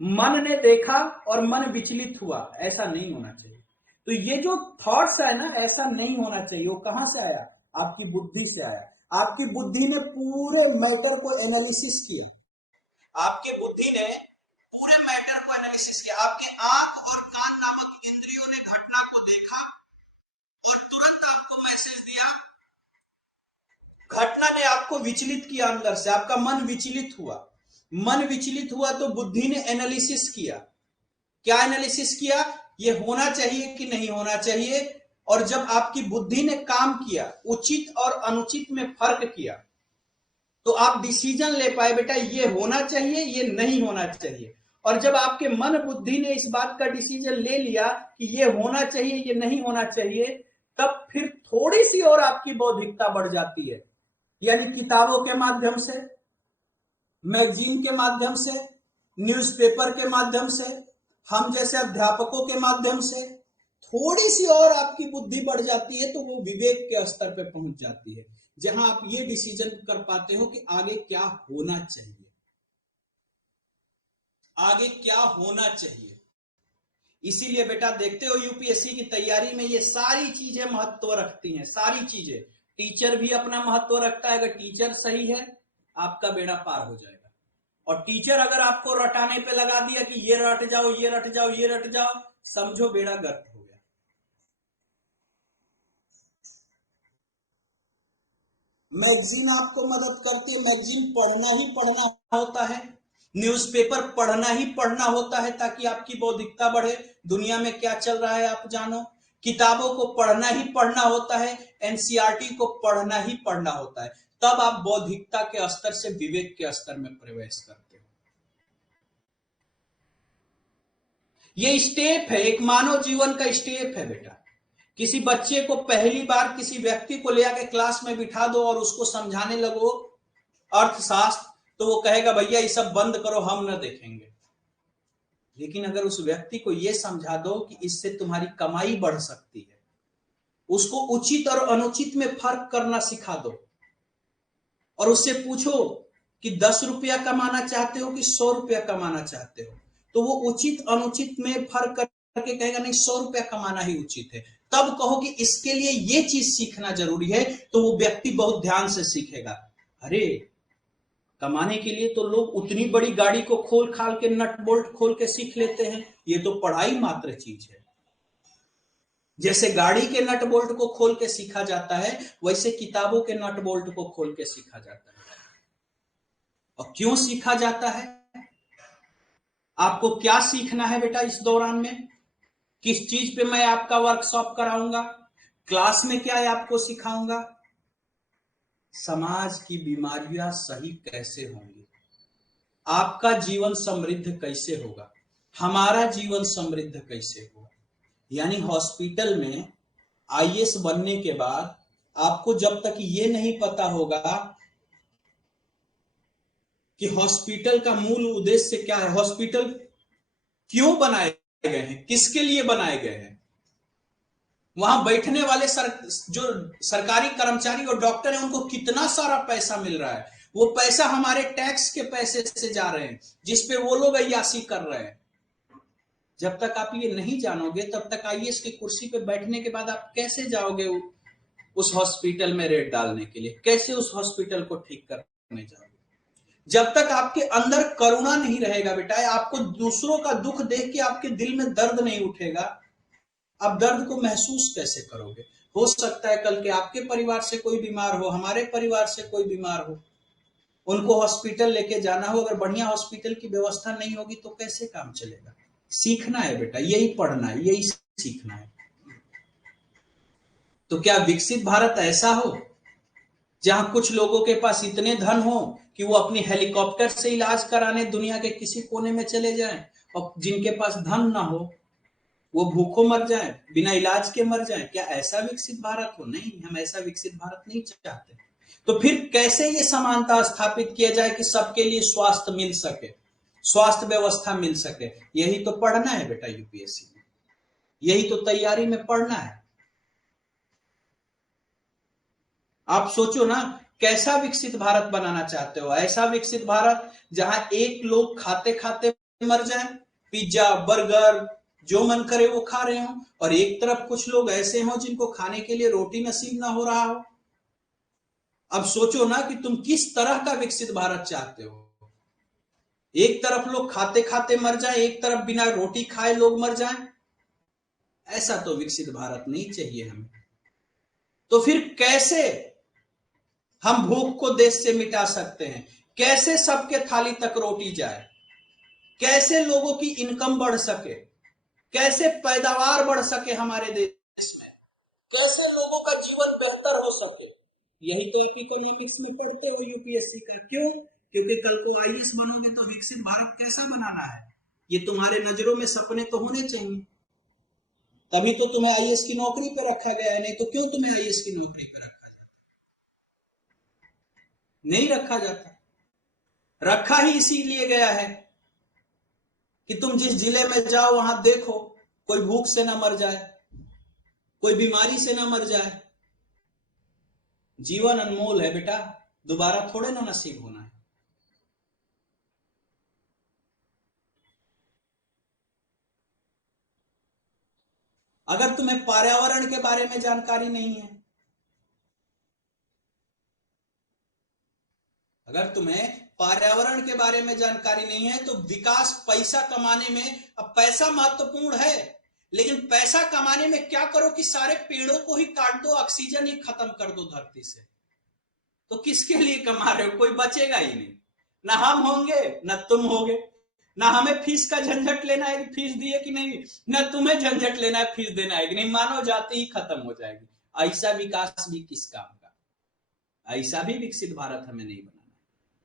मन ने देखा और मन विचलित हुआ, ऐसा नहीं होना चाहिए। तो ये जो थॉट्स है ना, ऐसा नहीं होना चाहिए। वो कहां से आया, आपकी बुद्धि से आया। आपकी बुद्धि ने पूरे मैटर को एनालिसिस किया, आपके बुद्धि ने पूरे मैटर को एनालिसिस किया। आपके आंख और कान नामक इंद्रियों ने घटना को देखा और तुरंत आपको मैसेज दिया। घटना ने आपको विचलित किया, अंदर से आपका मन विचलित हुआ। मन विचलित हुआ तो बुद्धि ने एनालिसिस किया। क्या एनालिसिस किया, ये होना चाहिए कि नहीं होना चाहिए। और जब आपकी बुद्धि ने काम किया, उचित और अनुचित में फर्क किया, तो आप डिसीजन ले पाए बेटा ये होना चाहिए, ये नहीं होना चाहिए। और जब आपके मन बुद्धि ने इस बात का डिसीजन ले लिया कि ये होना चाहिए, ये नहीं होना चाहिए, तब फिर थोड़ी सी और आपकी बौद्धिकता बढ़ जाती है। यानी किताबों के माध्यम से, मैगजीन के माध्यम से, न्यूज़पेपर के माध्यम से, हम जैसे अध्यापकों के माध्यम से थोड़ी सी और आपकी बुद्धि बढ़ जाती है तो वो विवेक के स्तर पे पहुंच जाती है, जहां आप ये डिसीजन कर पाते हो कि आगे क्या होना चाहिए, आगे क्या होना चाहिए। इसीलिए बेटा देखते हो यूपीएससी की तैयारी में ये सारी चीजें महत्व रखती हैं, सारी चीजें। टीचर भी अपना महत्व रखता है, अगर टीचर सही है आपका बेड़ा पार हो जाएगा। और टीचर अगर आपको रटाने पे लगा दिया कि ये रट जाओ, ये रट जाओ, ये रट जाओ, समझो बेड़ा गर्क हो गया। मैगजीन आपको मदद करती है, मैगजीन पढ़ना ही पढ़ना होता है, न्यूज़पेपर पढ़ना ही पढ़ना होता है ताकि आपकी बौद्धिकता बढ़े, दुनिया में क्या चल रहा है आप जानो। किताबों को पढ़ना ही पढ़ना होता है, एनसीईआरटी को पढ़ना ही पढ़ना होता है, तब आप बौद्धिकता के स्तर से विवेक के स्तर में प्रवेश करते हो। ये स्टेप है, एक मानव जीवन का स्टेप है बेटा। किसी बच्चे को पहली बार किसी व्यक्ति को ले आके क्लास में बिठा दो और उसको समझाने लगो अर्थशास्त्र, तो वो कहेगा भैया ये सब बंद करो, हम न देखेंगे। लेकिन अगर उस व्यक्ति को यह समझा दो कि इससे तुम्हारी कमाई बढ़ सकती है, उसको उचित और अनुचित में फर्क करना सिखा दो, और उससे पूछो कि 10 रुपया कमाना चाहते हो कि 100 रुपया कमाना चाहते हो, तो वो उचित अनुचित में फर्क करके कहेगा नहीं 100 रुपया कमाना ही उचित है। तब कहो कि इसके लिए ये चीज सीखना जरूरी है, तो वो व्यक्ति बहुत ध्यान से सीखेगा। अरे कमाने के लिए तो लोग उतनी बड़ी गाड़ी को खोल खाल के नट बोल्ट खोल के सीख लेते हैं, ये तो पढ़ाई मात्र चीज है। जैसे गाड़ी के नट बोल्ट को खोल के सीखा जाता है, वैसे किताबों के नट बोल्ट को खोल के सीखा जाता है। और क्यों सीखा जाता है? आपको क्या सीखना है बेटा इस दौरान में? किस चीज पे मैं आपका वर्कशॉप कराऊंगा, क्लास में क्या है आपको सिखाऊंगा? समाज की बीमारियां सही कैसे होंगी, आपका जीवन समृद्ध कैसे होगा, हमारा जीवन समृद्ध कैसे होगा। यानी हॉस्पिटल में आईएएस बनने के बाद आपको जब तक ये नहीं पता होगा कि हॉस्पिटल का मूल उद्देश्य क्या है, हॉस्पिटल क्यों बनाए गए हैं, किसके लिए बनाए गए हैं, वहां बैठने वाले जो सरकारी कर्मचारी और डॉक्टर हैं उनको कितना सारा पैसा मिल रहा है, वो पैसा हमारे टैक्स के पैसे से जा रहे हैं जिसपे वो लोग अय्याशी कर रहे हैं। जब तक आप ये नहीं जानोगे तब तक आईएएस की कुर्सी पे बैठने के बाद आप कैसे जाओगे उस हॉस्पिटल में रेड डालने के लिए, कैसे उस हॉस्पिटल को ठीक करने जाओगे? जब तक आपके अंदर करुणा नहीं रहेगा बेटा, आपको दूसरों का दुख देख के आपके दिल में दर्द नहीं उठेगा, आप दर्द को महसूस कैसे करोगे? हो सकता है कल के आपके परिवार से कोई बीमार हो, हमारे परिवार से कोई बीमार हो, उनको हॉस्पिटल लेके जाना हो, अगर बढ़िया हॉस्पिटल की व्यवस्था नहीं होगी तो कैसे काम चलेगा? सीखना है बेटा, यही पढ़ना है, यही सीखना है। तो क्या विकसित भारत ऐसा हो जहां कुछ लोगों के पास इतने धन हो कि वो अपनी हेलीकॉप्टर से इलाज कराने दुनिया के किसी कोने में चले जाएं, और जिनके पास धन ना हो वो भूखों मर जाएं, बिना इलाज के मर जाएं? क्या ऐसा विकसित भारत हो? नहीं, हम ऐसा विकसित भारत नहीं चाहते। तो फिर कैसे ये समानता स्थापित किया जाए कि सबके लिए स्वास्थ्य मिल सके, स्वास्थ्य व्यवस्था मिल सके? यही तो पढ़ना है बेटा यूपीएससी में, यही तो तैयारी में पढ़ना है। आप सोचो ना, कैसा विकसित भारत बनाना चाहते हो? ऐसा विकसित भारत जहां एक लोग खाते खाते मर जाए, पिज्जा बर्गर जो मन करे वो खा रहे हो, और एक तरफ कुछ लोग ऐसे हो जिनको खाने के लिए रोटी नसीब ना हो रहा हो। अब सोचो ना कि तुम किस तरह का विकसित भारत चाहते हो। एक तरफ लोग खाते खाते मर जाए, एक तरफ बिना रोटी खाए लोग मर जाए। ऐसा तो विकसित भारत नहीं चाहिए हमें। तो फिर कैसे हम भूख को देश से मिटा सकते हैं? कैसे सबके थाली तक रोटी जाए? कैसे लोगों की इनकम बढ़ सके? कैसे पैदावार बढ़ सके हमारे देश में? कैसे लोगों का जीवन बेहतर हो सके? यही तो इकोनॉमिक्स में पढ़ते हो यूपीएससी का। क्यों? क्योंकि कल को आईएएस बनोगे तो विकसित भारत कैसा बनाना है, ये तुम्हारे नजरों में सपने तो होने चाहिए, तभी तो तुम्हें आईएएस की नौकरी पे रखा गया है। नहीं तो क्यों तुम्हें आईएएस की नौकरी पे रखा जाता? नहीं रखा जाता। रखा ही इसीलिए गया है कि तुम जिस जिले में जाओ वहां देखो कोई भूख से ना मर जाए, कोई बीमारी से ना मर जाए। जीवन अनमोल है बेटा, दोबारा थोड़े ना नसीब होना है। अगर तुम्हें पर्यावरण के बारे में जानकारी नहीं है, अगर तुम्हें पर्यावरण के बारे में जानकारी नहीं है तो विकास पैसा कमाने में, अब पैसा महत्वपूर्ण है लेकिन पैसा कमाने में क्या करो कि सारे पेड़ों को ही काट दो, ऑक्सीजन ही खत्म कर दो धरती से, तो किसके लिए कमा रहे हो? कोई बचेगा ही नहीं, ना हम होंगे ना तुम होगे, ना हमें फीस का झंझट लेना है कि फीस दिए कि नहीं, ना तुम्हें झंझट लेना है फीस देना है कि नहीं, मानव जाति ही खत्म हो जाएगी। ऐसा विकास भी किस काम का? ऐसा भी विकसित भारत हमें नहीं बनाना।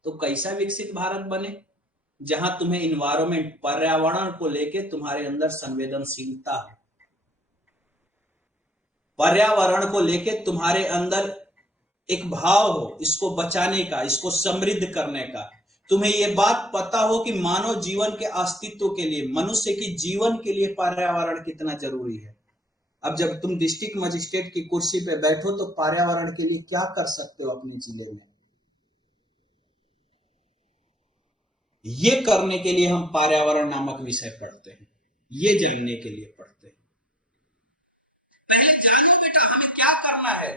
तो कैसा विकसित भारत बने? जहां तुम्हें इन्वायरमेंट, पर्यावरण को लेके तुम्हारे अंदर संवेदनशीलता हो, पर्यावरण को लेके तुम्हारे अंदर एक भाव हो इसको बचाने का, इसको समृद्ध करने का। तुम्हें यह बात पता हो कि मानव जीवन के अस्तित्व के लिए, मनुष्य की जीवन के लिए पर्यावरण कितना जरूरी है। अब जब तुम डिस्ट्रिक्ट मजिस्ट्रेट की कुर्सी पे बैठो तो पर्यावरण के लिए क्या कर सकते हो अपने जिले में, ये करने के लिए हम पर्यावरण नामक विषय पढ़ते हैं, ये जानने के लिए पढ़ते हैं। पहले जानो बेटा हमें क्या करना है,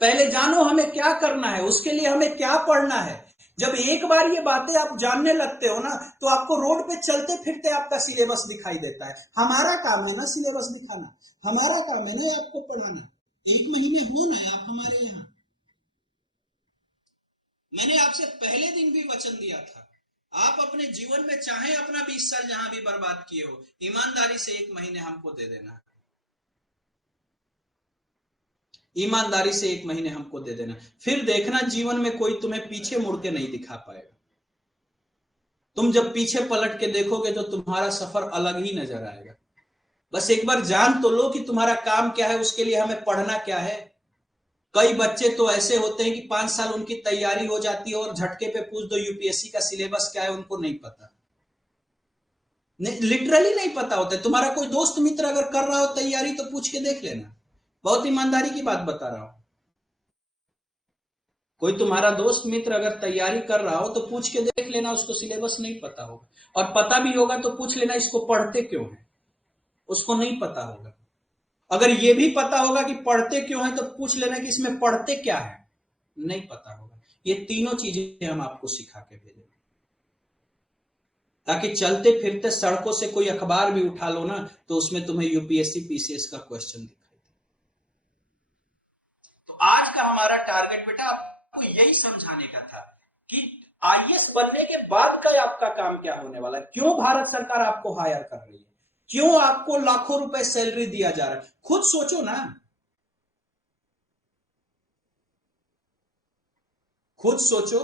पहले जानो हमें क्या करना है, उसके लिए हमें क्या पढ़ना है। जब एक बार ये बातें आप जानने लगते हो ना, तो आपको रोड पे चलते फिरते आपका सिलेबस दिखाई देता है। हमारा काम है ना सिलेबस दिखाना, हमारा काम है ना आपको पढ़ाना। एक महीने हो ना आप हमारे यहाँ। मैंने आपसे पहले दिन भी वचन दिया था, आप अपने जीवन में चाहे अपना 20 साल जहां भी बर्बाद किए हो, ईमानदारी से एक महीने हमको दे देना, ईमानदारी से एक महीने हमको दे देना। फिर देखना जीवन में कोई तुम्हें पीछे मुड़ के नहीं दिखा पाएगा। तुम जब पीछे पलट के देखोगे तो तुम्हारा सफर अलग ही नजर आएगा। बस एक बार जान तो लो कि तुम्हारा काम क्या है, उसके लिए हमें पढ़ना क्या है। कई बच्चे तो ऐसे होते हैं कि 5 साल उनकी तैयारी हो जाती है और झटके पे पूछ दो यूपीएससी का सिलेबस क्या है, उनको नहीं पता, लिटरली नहीं पता होता है। तुम्हारा कोई दोस्त मित्र अगर कर रहा हो तैयारी तो पूछ के देख लेना, बहुत ईमानदारी की बात बता रहा हूं। कोई तुम्हारा दोस्त मित्र अगर तैयारी कर रहा हो तो पूछ के देख लेना, उसको सिलेबस नहीं पता होगा, और पता भी होगा तो पूछ लेना इसको पढ़ते क्यों है, उसको नहीं पता होगा। अगर ये भी पता होगा कि पढ़ते क्यों है तो पूछ लेना कि इसमें पढ़ते क्या है, नहीं पता होगा। ये तीनों चीजें हम आपको सिखा के भेजेंगे, ताकि चलते फिरते सड़कों से कोई अखबार भी उठा लो ना तो उसमें तुम्हें यूपीएससी पीसीएस का क्वेश्चन दिखाई दे। तो आज का हमारा टारगेट बेटा आपको यही समझाने का था कि आईएएस बनने के बाद का आपका काम क्या होने वाला है, क्यों भारत सरकार आपको हायर कर रही है, क्यों आपको लाखों रुपए सैलरी दिया जा रहा है, खुद सोचो ना, खुद सोचो।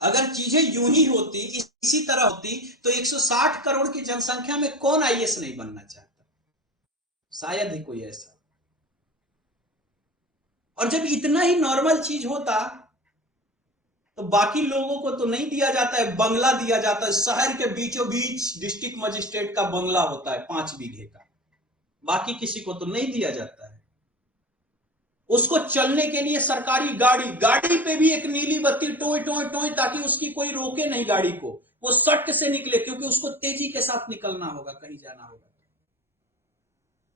अगर चीजें यूं ही होती, इसी तरह होती, तो 160 करोड़ की जनसंख्या में कौन आईएएस नहीं बनना चाहता, शायद ही कोई ऐसा। और जब इतना ही नॉर्मल चीज होता तो बाकी लोगों को तो नहीं दिया जाता है, बंगला दिया जाता है, शहर के बीचों बीच डिस्ट्रिक्ट मजिस्ट्रेट का बंगला होता है 5 बीघे का, बाकी किसी को तो नहीं दिया जाता है। उसको चलने के लिए सरकारी गाड़ी, गाड़ी पे भी एक नीली बत्ती टोय टोय टोय, ताकि उसकी कोई रोके नहीं गाड़ी को, वो सट से निकले, क्योंकि उसको तेजी के साथ निकलना होगा, कहीं जाना होगा।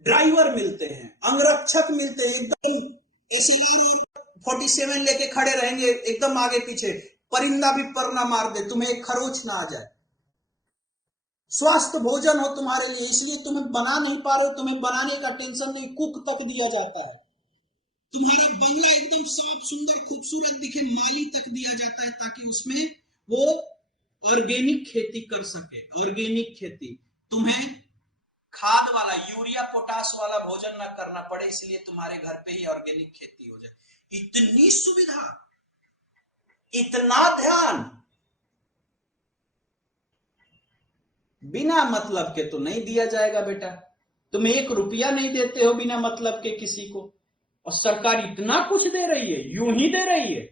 ड्राइवर मिलते हैं, अंगरक्षक मिलते हैं, एकदम एसी 47 लेके खड़े रहेंगे एकदम आगे पीछे, परिंदा भी पर ना मार दे, तुम्हें एक खरोच ना आ जाए। स्वास्थ्य भोजन हो तुम्हारे लिए, इसलिए तुम्हें बना नहीं पा रहे हो, तुम्हें बनाने का टेंशन नहीं, कुक तक दिया जाता है। तुम्हारा बंगला एकदम साफ सुंदर खूबसूरत दिखे, माली तक दिया जाता है, ताकि उसमें वो ऑर्गेनिक खेती कर सके। ऑर्गेनिक खेती, तुम्हें खाद वाला, यूरिया पोटास वाला भोजन ना करना पड़े, इसलिए तुम्हारे घर पे ही ऑर्गेनिक खेती हो जाए। इतनी सुविधा, इतना ध्यान, बिना मतलब के तो नहीं दिया जाएगा बेटा। तुम 1 रुपया नहीं देते हो बिना मतलब के किसी को, और सरकार इतना कुछ दे रही है, यूं ही दे रही है।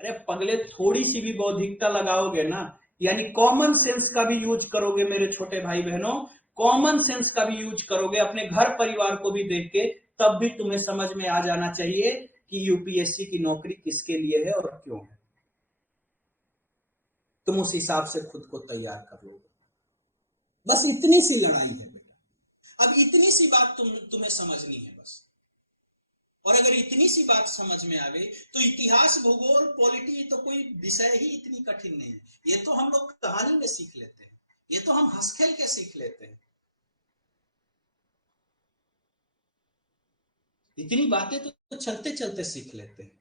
अरे पगले, थोड़ी सी भी बौद्धिकता लगाओगे ना, यानी कॉमन सेंस का भी यूज करोगे मेरे छोटे भाई बहनों, कॉमन सेंस का भी यूज करोगे, अपने घर परिवार को भी देख के, तब भी तुम्हें समझ में आ जाना चाहिए कि यूपीएससी की नौकरी किसके लिए है और क्यों है। तुम उस हिसाब से खुद को तैयार कर लोगे। बस इतनी सी लड़ाई है बेटा, अब इतनी सी बात तुम्हें समझनी है बस। और अगर इतनी सी बात समझ में आ गई तो इतिहास, भूगोल, पॉलिटी तो कोई विषय ही इतनी कठिन नहीं है। ये तो हम लोग कहानी में सीख लेते हैं, ये तो हम हंस खेल के सीख लेते हैं। इतनी बातें तो चलते चलते सीख लेते हैं।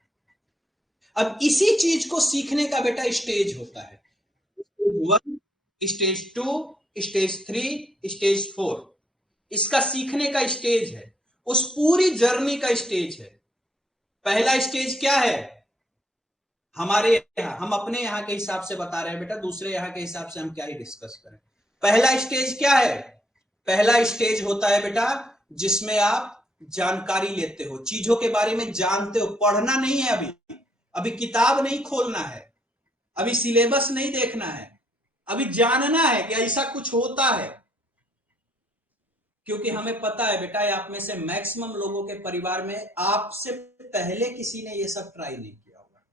अब इसी चीज को सीखने का बेटा स्टेज होता है, स्टेज 1, स्टेज 2, स्टेज 3, स्टेज 4। इसका सीखने का स्टेज है, उस पूरी जर्नी का स्टेज है। पहला स्टेज क्या है? हमारे यहाँ, हम अपने यहाँ के हिसाब से बता रहे हैं बेटा, दूसरे यहाँ के हिसाब से हम क्या ही डिस्कस करें। पहला स्टेज क्या है? पहला स्टेज होता है बेटा जिसमें आप जानकारी लेते हो, चीजों के बारे में जानते हो। पढ़ना नहीं है अभी, अभी किताब नहीं खोलना है, अभी सिलेबस नहीं देखना है, अभी जानना है कि ऐसा कुछ होता है। क्योंकि हमें पता है बेटा, आप में से मैक्सिमम लोगों के परिवार में आपसे पहले किसी ने ये सब ट्राई नहीं किया होगा।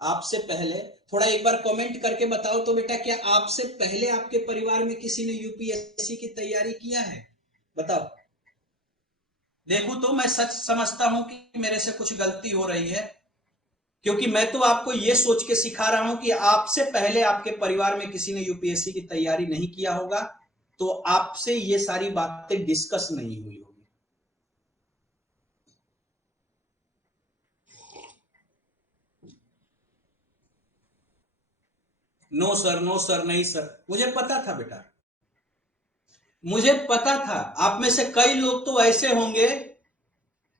आपसे पहले थोड़ा एक बार कमेंट करके बताओ तो बेटा, क्या आपसे पहले आपके परिवार में किसी ने यूपीएससी की तैयारी किया है? बताओ। देखो तो मैं सच समझता हूं कि मेरे से कुछ गलती हो रही है, क्योंकि मैं तो आपको ये सोच के सिखा रहा हूं कि आपसे पहले आपके परिवार में किसी ने यूपीएससी की तैयारी नहीं किया होगा, तो आपसे ये सारी बातें डिस्कस नहीं हुई होगी। नो सर, नो सर, नहीं सर, मुझे पता था बेटा, मुझे पता था। आप में से कई लोग तो ऐसे होंगे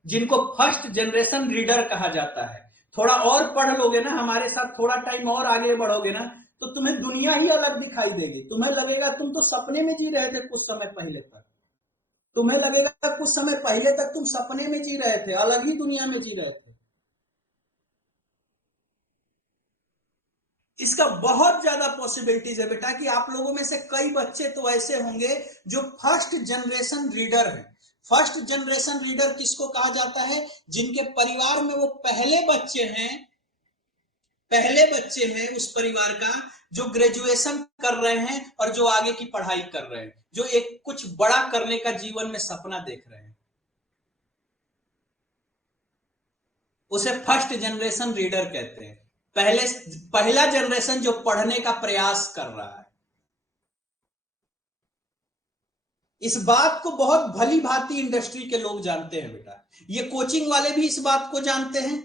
जिनको फर्स्ट जनरेशन रीडर कहा जाता है। थोड़ा और पढ़ लोगे ना हमारे साथ, थोड़ा टाइम और आगे बढ़ोगे ना, तो तुम्हें दुनिया ही अलग दिखाई देगी। तुम्हें लगेगा तुम तो सपने में जी रहे थे कुछ समय पहले तक। तुम्हें लगेगा कुछ समय पहले तक तुम सपने में जी रहे थे, अलग ही दुनिया में जी रहे थे। इसका बहुत ज्यादा पॉसिबिलिटीज है बेटा कि आप लोगों में से कई बच्चे तो ऐसे होंगे जो फर्स्ट जनरेशन रीडर हैं। फर्स्ट जनरेशन रीडर किसको कहा जाता है? जिनके परिवार में वो पहले बच्चे हैं, पहले बच्चे हैं उस परिवार का, जो ग्रेजुएशन कर रहे हैं और जो आगे की पढ़ाई कर रहे हैं, जो एक कुछ बड़ा करने का जीवन में सपना देख रहे हैं। उसे फर्स्ट जनरेशन रीडर कहते हैं। पहला जनरेशन जो पढ़ने का प्रयास कर रहा है। इस बात को बहुत भली भांति इंडस्ट्री के लोग जानते हैं बेटा। ये कोचिंग वाले भी इस बात को जानते हैं,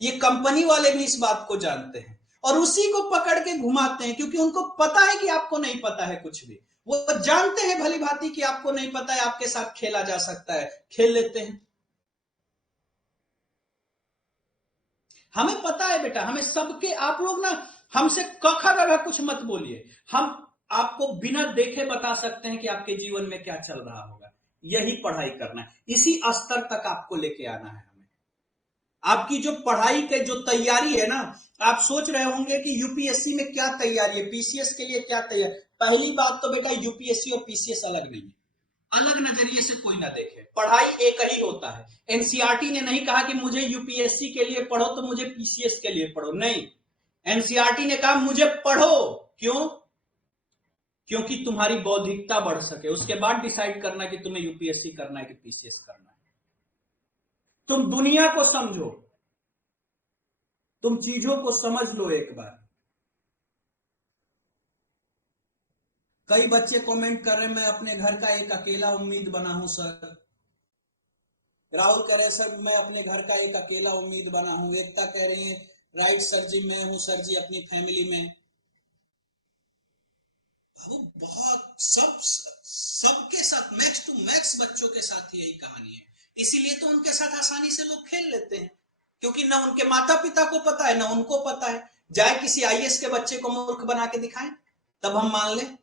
ये कंपनी वाले भी इस बात को जानते हैं, और उसी को पकड़ के घुमाते हैं, क्योंकि उनको पता है कि आपको नहीं पता है कुछ भी। वो जानते हैं भली भांति कि आपको नहीं पता है, आपके साथ खेला जा सकता है, खेल लेते हैं। हमें पता है बेटा, हमें सबके, आप लोग ना हमसे कखा गगा कुछ मत बोलिए। हम आपको बिना देखे बता सकते हैं कि आपके जीवन में क्या चल रहा होगा। यही पढ़ाई करना है, इसी स्तर तक आपको लेके आना है हमें। आपकी जो पढ़ाई के जो तैयारी है ना, आप सोच रहे होंगे कि यूपीएससी में क्या तैयारी है, पीसीएस के लिए क्या तैयारी। पहली बात तो बेटा, यूपीएससी और पीसीएस अलग नहीं है। अलग नजरिए से कोई ना देखे, पढ़ाई एक ही होता है। एनसीईआरटी ने नहीं कहा कि मुझे यूपीएससी के लिए पढ़ो तो मुझे पीसीएस के लिए पढ़ो, नहीं। एनसीईआरटी ने कहा मुझे पढ़ो। क्यों? क्योंकि तुम्हारी बौद्धिकता बढ़ सके, उसके बाद डिसाइड करना कि तुम्हें यूपीएससी करना है कि पीसीएस करना है। तुम दुनिया को समझो, तुम चीजों को समझ लो एक बार। कई बच्चे कमेंट कर रहे हैं, मैं अपने घर का एक अकेला उम्मीद बना हूं सर। राहुल कह रहे हैं सर मैं अपने घर का एक अकेला उम्मीद बना हूं। एकता कह रही है राइट सर जी, मैं हूं सर जी अपनी फैमिली में। वो बहुत सबके साथ, मैक्स टू मैक्स बच्चों के साथ यही कहानी है। इसीलिए तो उनके साथ आसानी से लोग खेल लेते हैं, क्योंकि ना उनके माता पिता को पता है ना उनको पता है। जाए किसी आईएएस के बच्चे को मूर्ख बना के दिखाएं, तब हम मान लें।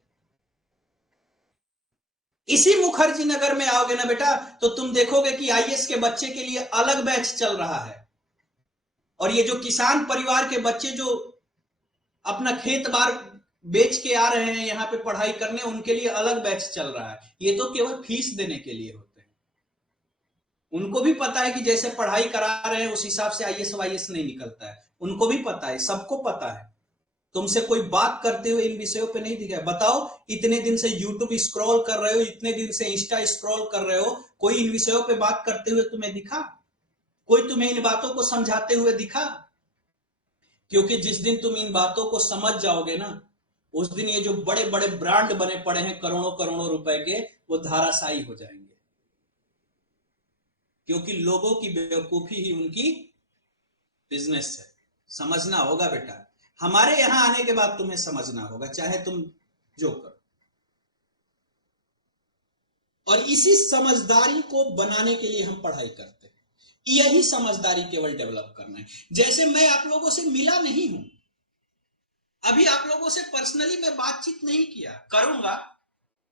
इसी मुखर्जी नगर में आओगे ना बेटा, तो तुम देखोगे कि आईएएस के बच्चे के लिए अलग बैच चल रहा है, और ये जो किसान परिवार के बच्चे जो अपना खेत बार बेच के आ रहे हैं यहाँ पे पढ़ाई करने, उनके लिए अलग बैच चल रहा है। ये तो केवल फीस देने के लिए होते हैं। उनको भी पता है कि जैसे पढ़ाई करा रहे हैं उस हिसाब से आईएएस वाईएएस नहीं निकलता है। उनको भी पता है, सबको पता है। तुमसे कोई बात करते हुए इन विषयों पे नहीं दिखा। बताओ, इतने दिन से यूट्यूब स्क्रॉल कर रहे हो, इतने दिन से इंस्टा स्क्रॉल कर रहे हो, कोई इन विषयों पे बात करते हुए तुम्हें दिखा? कोई तुम्हें इन बातों को समझाते हुए दिखा? क्योंकि जिस दिन तुम इन बातों को समझ जाओगे ना, उस दिन ये जो बड़े बड़े ब्रांड बने पड़े हैं करोड़ों करोड़ों रुपए के, वो धाराशायी हो जाएंगे। क्योंकि लोगों की बेवकूफी ही उनकी बिजनेस है। समझना होगा बेटा, हमारे यहां आने के बाद तुम्हें समझना होगा, चाहे तुम जो करो। और इसी समझदारी को बनाने के लिए हम पढ़ाई करते हैं। यही समझदारी केवल डेवलप करना है। जैसे मैं आप लोगों से मिला नहीं हूं, अभी आप लोगों से पर्सनली मैं बातचीत नहीं किया, करूंगा।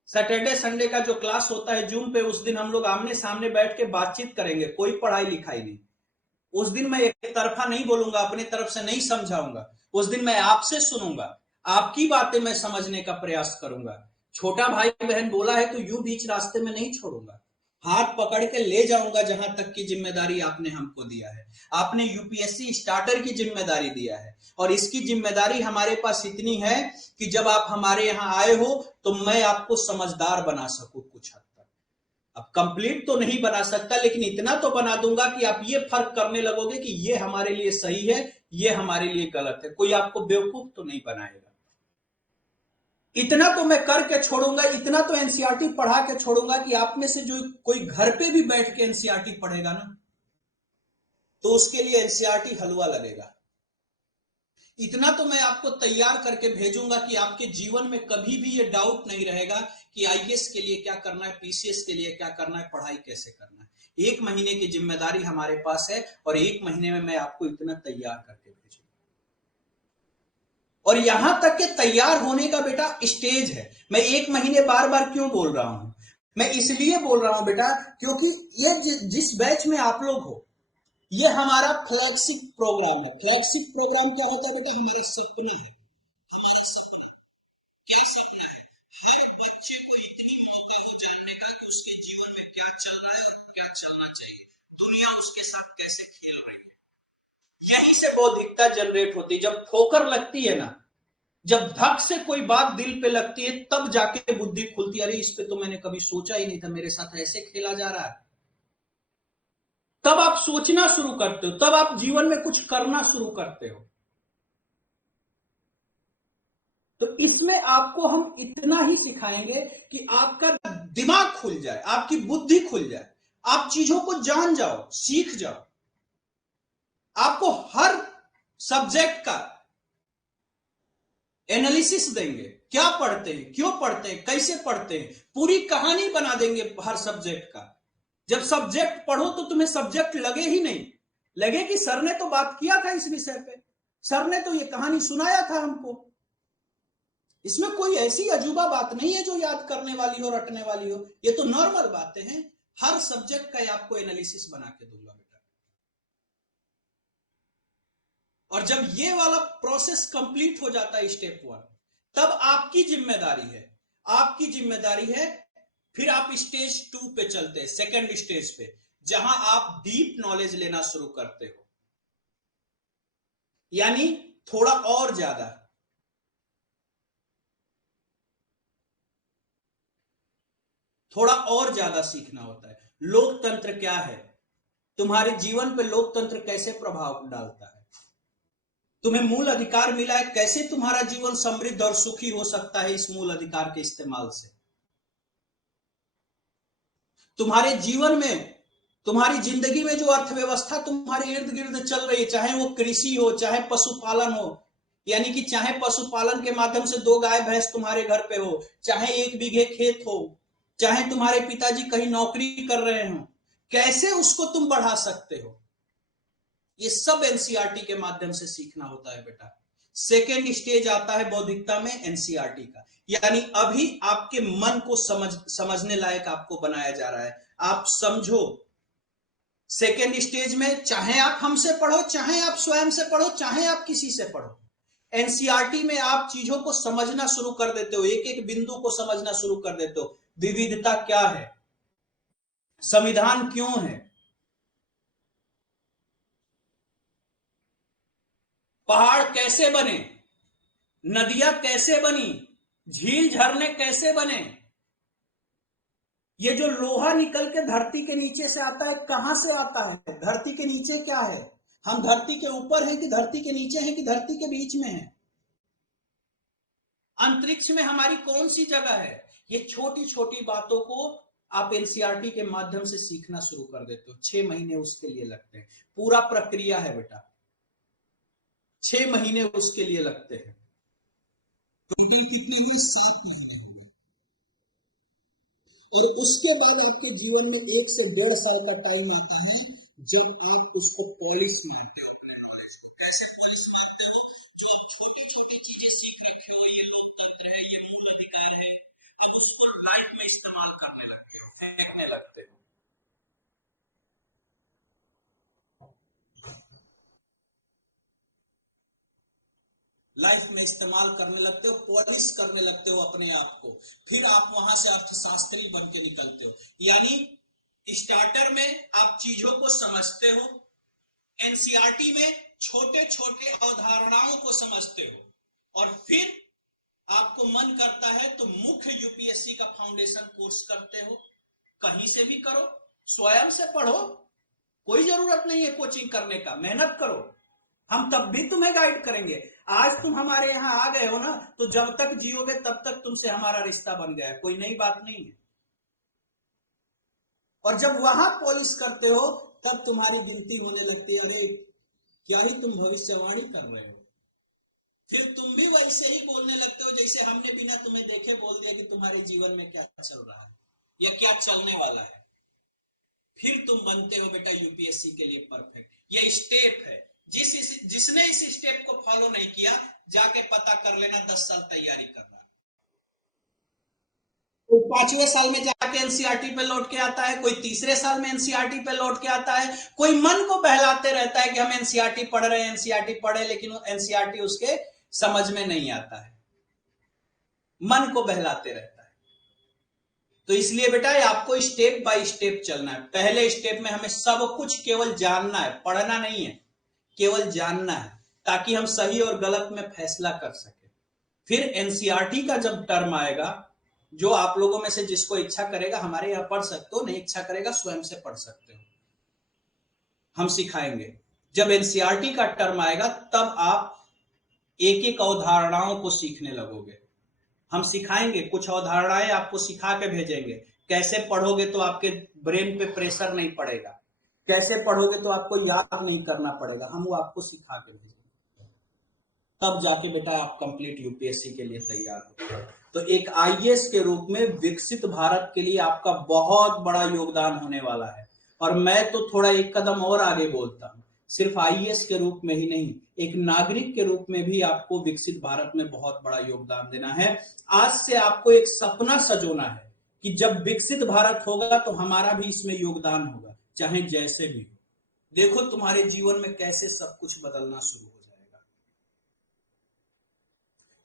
सैटरडे संडे का जो क्लास होता है जूम पे, उस दिन हम लोग आमने सामने बैठ के बातचीत करेंगे, कोई पढ़ाई लिखाई नहीं। उस दिन मैं एक तरफा नहीं बोलूंगा, अपनी तरफ से नहीं समझाऊंगा। उस दिन मैं आपसे सुनूंगा, आपकी बातें मैं समझने का प्रयास करूंगा। छोटा भाई बहन बोला है तो यूं बीच रास्ते में नहीं छोड़ूंगा, हाथ पकड़ के ले जाऊंगा जहां तक की जिम्मेदारी आपने हमको दिया है। आपने यूपीएससी स्टार्टर की जिम्मेदारी दिया है, और इसकी जिम्मेदारी हमारे पास इतनी है कि जब आप हमारे यहां आए हो तो मैं आपको समझदार बना सकूं कुछ हद तक। अब कंप्लीट तो नहीं बना सकता, लेकिन इतना तो बना दूंगा कि आप ये फर्क करने लगोगे कि ये हमारे लिए सही है, ये हमारे लिए गलत है। कोई आपको बेवकूफ तो नहीं बनाएगा। इतना तो मैं करके छोड़ूंगा, इतना तो एनसीईआरटी पढ़ा के छोड़ूंगा कि आप में से जो कोई घर पे भी बैठ के एनसीईआरटी पढ़ेगा ना, तो उसके लिए एनसीईआरटी हलवा लगेगा। इतना तो मैं आपको तैयार करके भेजूंगा कि आपके जीवन में कभी भी ये डाउट नहीं रहेगा कि आईएएस के लिए क्या करना है, पीसीएस के लिए क्या करना है, पढ़ाई कैसे करना है। 1 महीने की जिम्मेदारी हमारे पास है, और 1 महीने में मैं आपको इतना तैयार करके भेजूंगा। और यहां तक के तैयार होने का बेटा स्टेज है। मैं 1 महीने बार बार क्यों बोल रहा हूं? मैं इसलिए बोल रहा हूं बेटा, क्योंकि ये जिस बैच में आप लोग हो, ये हमारा फ्लैगशिप प्रोग्राम है। फ्लैगशिप प्रोग्राम क्या होता है बेटा? हमारे सपने हैं। हमारे सपने कैसे बना है? हर बच्चे को इतनी मौका है जानने का कि उसके जीवन में क्या चल रहा है और क्या चलना चाहिए, दुनिया उसके साथ कैसे खेल रही है। यहीं से बौद्धिकता जनरेट होती है। जब ठोकर लगती है ना, जब धक से कोई बात दिल पे लगती है, तब जाके बुद्धि खुलती है। अरे इस पे तो मैंने कभी सोचा ही नहीं था, मेरे साथ ऐसे खेला जा रहा है। तब आप सोचना शुरू करते हो, तब आप जीवन में कुछ करना शुरू करते हो। तो इसमें आपको हम इतना ही सिखाएंगे कि आपका दिमाग खुल जाए, आपकी बुद्धि खुल जाए, आप चीजों को जान जाओ, सीख जाओ। आपको हर सब्जेक्ट का एनालिसिस देंगे, क्या पढ़ते हैं, क्यों पढ़ते हैं, कैसे पढ़ते हैं, पूरी कहानी बना देंगे हर सब्जेक्ट का। जब सब्जेक्ट पढ़ो तो तुम्हें सब्जेक्ट लगे ही नहीं, लगे कि सर ने तो बात किया था इस विषय पे, सर ने तो ये कहानी सुनाया था हमको। इसमें कोई ऐसी अजूबा बात नहीं है जो याद करने वाली हो, रटने वाली हो। ये तो नॉर्मल बातें हैं। हर सब्जेक्ट का आपको एनालिसिस बना के दूंगा बेटा। और जब ये वाला प्रोसेस कंप्लीट हो जाता है स्टेप 1, तब आपकी जिम्मेदारी है, आपकी जिम्मेदारी है। फिर आप स्टेज 2 पे चलते हैं, सेकंड स्टेज पे, जहां आप डीप नॉलेज लेना शुरू करते हो। यानी थोड़ा और ज्यादा, थोड़ा और ज्यादा सीखना होता है। लोकतंत्र क्या है, तुम्हारे जीवन पे लोकतंत्र कैसे प्रभाव डालता है, तुम्हें मूल अधिकार मिला है, कैसे तुम्हारा जीवन समृद्ध और सुखी हो सकता है इस मूल अधिकार के इस्तेमाल से। तुम्हारे जीवन में, तुम्हारी जिंदगी में जो अर्थव्यवस्था तुम्हारे इर्द गिर्द चल रही है, चाहे वो कृषि हो, चाहे पशुपालन हो, यानी कि चाहे पशुपालन के माध्यम से 2 गाय भैंस तुम्हारे घर पे हो, चाहे 1 बीघे खेत हो, चाहे तुम्हारे पिताजी कहीं नौकरी कर रहे हो, कैसे उसको तुम बढ़ा सकते हो, ये सब एनसीईआरटी के माध्यम से सीखना होता है बेटा। सेकेंड स्टेज आता है बौद्धिकता में एनसीईआरटी का, यानी अभी आपके मन को समझने लायक आपको बनाया जा रहा है। आप समझो, सेकेंड स्टेज में चाहे आप हमसे पढ़ो, चाहे आप स्वयं से पढ़ो, चाहे आप किसी से पढ़ो, एनसीईआरटी में आप चीजों को समझना शुरू कर देते हो, एक एक बिंदु को समझना शुरू कर देते हो। विविधता क्या है, संविधान क्यों है, पहाड़ कैसे बने, नदियां कैसे बनी, झील झरने कैसे बने, ये जो लोहा निकल के धरती के नीचे से आता है, कहां से आता है, धरती के नीचे क्या है, हम धरती के ऊपर हैं कि धरती के नीचे हैं कि धरती के बीच में है, अंतरिक्ष में हमारी कौन सी जगह है। ये छोटी छोटी बातों को आप एनसीईआरटी के माध्यम से सीखना शुरू कर देते हो। 6 महीने उसके लिए लगते हैं, पूरा प्रक्रिया है बेटा, 6 महीने उसके लिए लगते हैं। और उसके बाद आपके जीवन में 1 से 1.5 साल का टाइम आता है जब आप उसको पॉलिश मारते हो, कैसे पॉलिश मारते हो, जो छोटी छोटी चीजें सीख रखे हो, ये लोकतंत्र है, ये मूल अधिकार है, अब उसको लाइफ में इस्तेमाल करने लगते हो, फेंकने लगते हो। लाइफ में इस्तेमाल करने लगते हो, पॉलिश करने लगते हो अपने आप को, फिर आप वहां से अर्थशास्त्री बन के निकलते हो। यानी स्टार्टर में आप चीजों को समझते हो, एनसीईआरटी में छोटे छोटे अवधारणाओं को समझते हो, और फिर आपको मन करता है तो मुख्य यूपीएससी का फाउंडेशन कोर्स करते हो। कहीं से भी करो, स्वयं से पढ़ो, कोई जरूरत नहीं है कोचिंग करने का, मेहनत करो, हम तब भी तुम्हें गाइड करेंगे। आज तुम हमारे यहाँ आ गए हो ना, तो जब तक जियोगे तब तक तुमसे हमारा रिश्ता बन गया है, कोई नई बात नहीं है। और जब वहां पॉलिश करते हो तब तुम्हारी गिनती होने लगती है, अरे क्या ही तुम भविष्यवाणी कर रहे हो। फिर तुम भी वैसे ही बोलने लगते हो जैसे हमने बिना तुम्हें देखे बोल दिया कि तुम्हारे जीवन में क्या चल रहा है या क्या चलने वाला है। फिर तुम बनते हो बेटा यूपीएससी के लिए परफेक्ट। ये स्टेप है, जिसने इस स्टेप को फॉलो नहीं किया, जाके पता कर लेना 10 साल तैयारी कर रहा है, कोई 5वें साल में जाके एनसीईआरटी पे लौट के आता है, कोई तीसरे साल में एनसीईआरटी पे लौट के आता है, कोई मन को बहलाते रहता है कि हम एनसीईआरटी पढ़ रहे हैं, एनसीईआरटी पढ़े, लेकिन एनसीईआरटी उसके समझ में नहीं आता है, मन को बहलाते रहता है। तो इसलिए बेटा आपको स्टेप बाय स्टेप चलना है। पहले स्टेप में हमें सब कुछ केवल जानना है, पढ़ना नहीं है, केवल जानना है, ताकि हम सही और गलत में फैसला कर सके। फिर एनसीईआरटी का जब टर्म आएगा, जो आप लोगों में से जिसको इच्छा करेगा हमारे यहां पढ़ सकते हो, नहीं इच्छा करेगा स्वयं से पढ़ सकते हो, हम सिखाएंगे। जब एनसीईआरटी का टर्म आएगा तब आप एक एक अवधारणाओं को सीखने लगोगे, हम सिखाएंगे, कुछ अवधारणाएं आपको सिखा के भेजेंगे। कैसे पढ़ोगे तो आपके ब्रेन पे प्रेशर नहीं पड़ेगा, कैसे पढ़ोगे तो आपको याद नहीं करना पड़ेगा, हम वो आपको सिखा के भेजेंगे। तब जाके बेटा आप कंप्लीट यूपीएससी के लिए तैयार हो। तो एक आईएएस के रूप में विकसित भारत के लिए आपका बहुत बड़ा योगदान होने वाला है। और मैं तो थोड़ा एक कदम और आगे बोलता हूं, सिर्फ आईएएस के रूप में ही नहीं, एक नागरिक के रूप में भी आपको विकसित भारत में बहुत बड़ा योगदान देना है। आज से आपको एक सपना सजोना है कि जब विकसित भारत होगा तो हमारा भी इसमें योगदान होगा, चाहे जैसे भी हो। देखो तुम्हारे जीवन में कैसे सब कुछ बदलना शुरू हो जाएगा।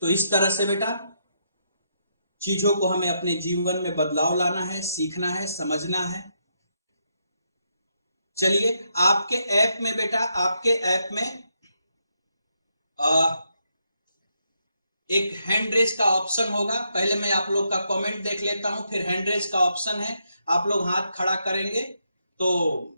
तो इस तरह से बेटा चीजों को हमें अपने जीवन में बदलाव लाना है, सीखना है, समझना है। चलिए आपके ऐप में बेटा, आपके ऐप में एक हैंड रेस का ऑप्शन होगा। पहले मैं आप लोग का कमेंट देख लेता हूं, फिर हैंड रेस का ऑप्शन है, आप लोग हाथ खड़ा करेंगे तो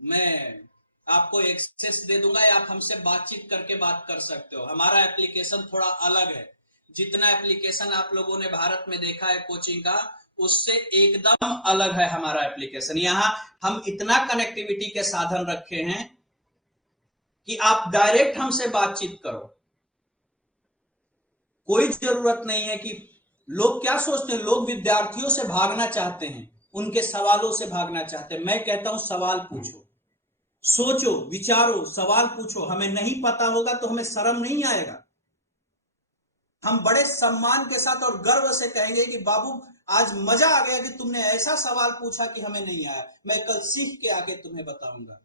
मैं आपको एक्सेस दे दूंगा, या आप हमसे बातचीत करके बात कर सकते हो। हमारा एप्लीकेशन थोड़ा अलग है, जितना एप्लीकेशन आप लोगों ने भारत में देखा है कोचिंग का, उससे एकदम अलग है हमारा एप्लीकेशन। यहाँ हम इतना कनेक्टिविटी के साधन रखे हैं कि आप डायरेक्ट हमसे बातचीत करो। कोई जरूरत नहीं है कि लोग क्या सोचते हैं, लोग विद्यार्थियों से भागना चाहते हैं, उनके सवालों से भागना चाहते हैं। मैं कहता हूं सवाल पूछो, सोचो, विचारो, सवाल पूछो। हमें नहीं पता होगा तो हमें शर्म नहीं आएगा, हम बड़े सम्मान के साथ और गर्व से कहेंगे कि बाबू आज मजा आ गया कि तुमने ऐसा सवाल पूछा कि हमें नहीं आया, मैं कल सीख के आके तुम्हें बताऊंगा।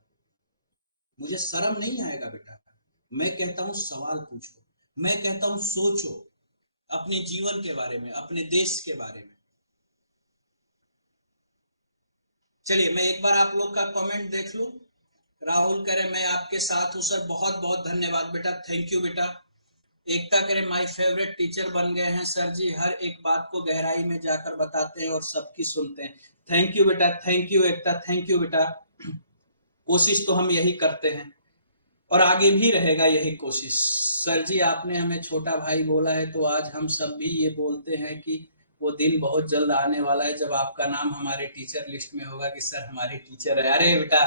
मुझे शर्म नहीं आएगा बेटा। मैं कहता हूं सवाल पूछो, मैं कहता हूं सोचो अपने जीवन के बारे में, अपने देश के बारे में। चलिए मैं एक बार आप लोग का कमेंट देख लूं। राहुल कह रहे मैं आपके साथ हूं सर, बहुत बहुत धन्यवाद बेटा, थैंक यू बेटा। एकता करे माय फेवरेट टीचर बन गए हैं सर जी, हर एक बात को गहराई में जाकर बताते हैं और सबकी सुनते हैं। थैंक यू बेटा, thank you Ekta, thank you बेटा। कोशिश तो हम यही करते हैं और आगे भी रहेगा यही कोशिश। सर जी आपने हमें छोटा भाई बोला है तो आज हम सब भी ये बोलते हैं कि वो दिन बहुत जल्द आने वाला है जब आपका नाम हमारे टीचर लिस्ट में होगा कि सर हमारे टीचर है। अरे बेटा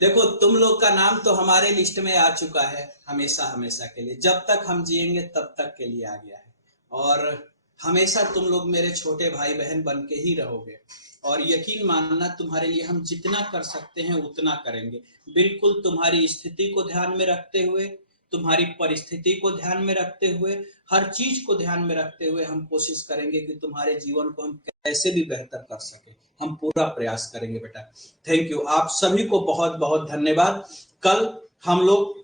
देखो, तुम लोग का नाम तो हमारे लिस्ट में आ चुका है हमेशा हमेशा के लिए, जब तक हम जिएंगे तब तक के लिए आ गया है। और हमेशा तुम लोग मेरे छोटे भाई बहन बन के ही रहोगे। और यकीन मानना, तुम्हारे लिए हम जितना कर सकते हैं उतना करेंगे, बिल्कुल तुम्हारी स्थिति को ध्यान में रखते हुए, तुम्हारी परिस्थिति को ध्यान में रखते हुए, हर चीज को ध्यान में रखते हुए हम कोशिश करेंगे कि तुम्हारे जीवन को हम कैसे भी बेहतर कर सके। हम पूरा प्रयास करेंगे बेटा। थैंक यू, आप सभी को बहुत बहुत धन्यवाद। कल हम लोग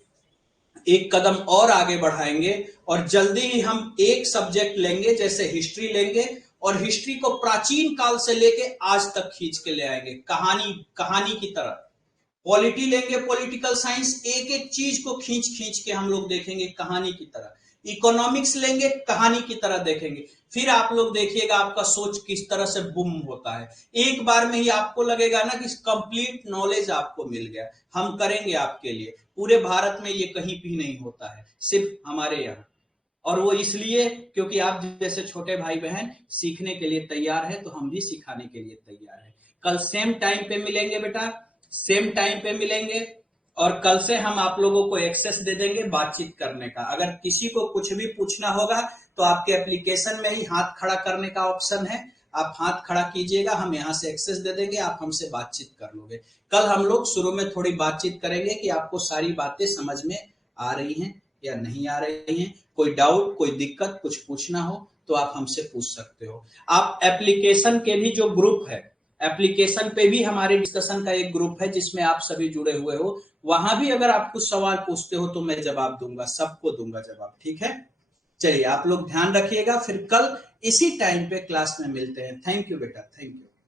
एक कदम और आगे बढ़ाएंगे और जल्दी ही हम एक सब्जेक्ट लेंगे, जैसे हिस्ट्री लेंगे, और हिस्ट्री को प्राचीन काल से लेके आज तक खींच के ले आएंगे, कहानी कहानी की तरह। पॉलिटी लेंगे, पॉलिटिकल साइंस, एक एक चीज को खींच खींच के हम लोग देखेंगे कहानी की तरह। इकोनॉमिक्स लेंगे, कहानी की तरह देखेंगे। फिर आप लोग देखिएगा आपका सोच किस तरह से बूम होता है। एक बार में ही आपको लगेगा ना कि कंप्लीट नॉलेज आपको मिल गया। हम करेंगे आपके लिए, पूरे भारत में ये कहीं भी नहीं होता है, सिर्फ हमारे यहाँ। और वो इसलिए क्योंकि आप जैसे छोटे भाई बहन सीखने के लिए तैयार है, तो हम भी सिखाने के लिए तैयार है। कल सेम टाइम पे मिलेंगे बेटा, सेम टाइम पे मिलेंगे। और कल से हम आप लोगों को एक्सेस दे देंगे बातचीत करने का। अगर किसी को कुछ भी पूछना होगा तो आपके एप्लीकेशन में ही हाथ खड़ा करने का ऑप्शन है, आप हाथ खड़ा कीजिएगा, हम यहाँ से एक्सेस दे देंगे, आप हमसे बातचीत कर लोगे। कल हम लोग शुरू में थोड़ी बातचीत करेंगे कि आपको सारी बातें समझ में आ रही हैं या नहीं आ रही हैं। कोई डाउट, कोई दिक्कत, कुछ पूछना हो तो आप हमसे पूछ सकते हो। आप एप्लीकेशन के भी जो ग्रुप है, एप्लीकेशन पे भी हमारे डिस्कशन का एक ग्रुप है जिसमें आप सभी जुड़े हुए हो, वहां भी अगर आप कुछ सवाल पूछते हो तो मैं जवाब दूंगा, सबको दूंगा जवाब, ठीक है। चलिए आप लोग ध्यान रखिएगा, फिर कल इसी टाइम पे क्लास में मिलते हैं। थैंक यू बेटा, थैंक यू।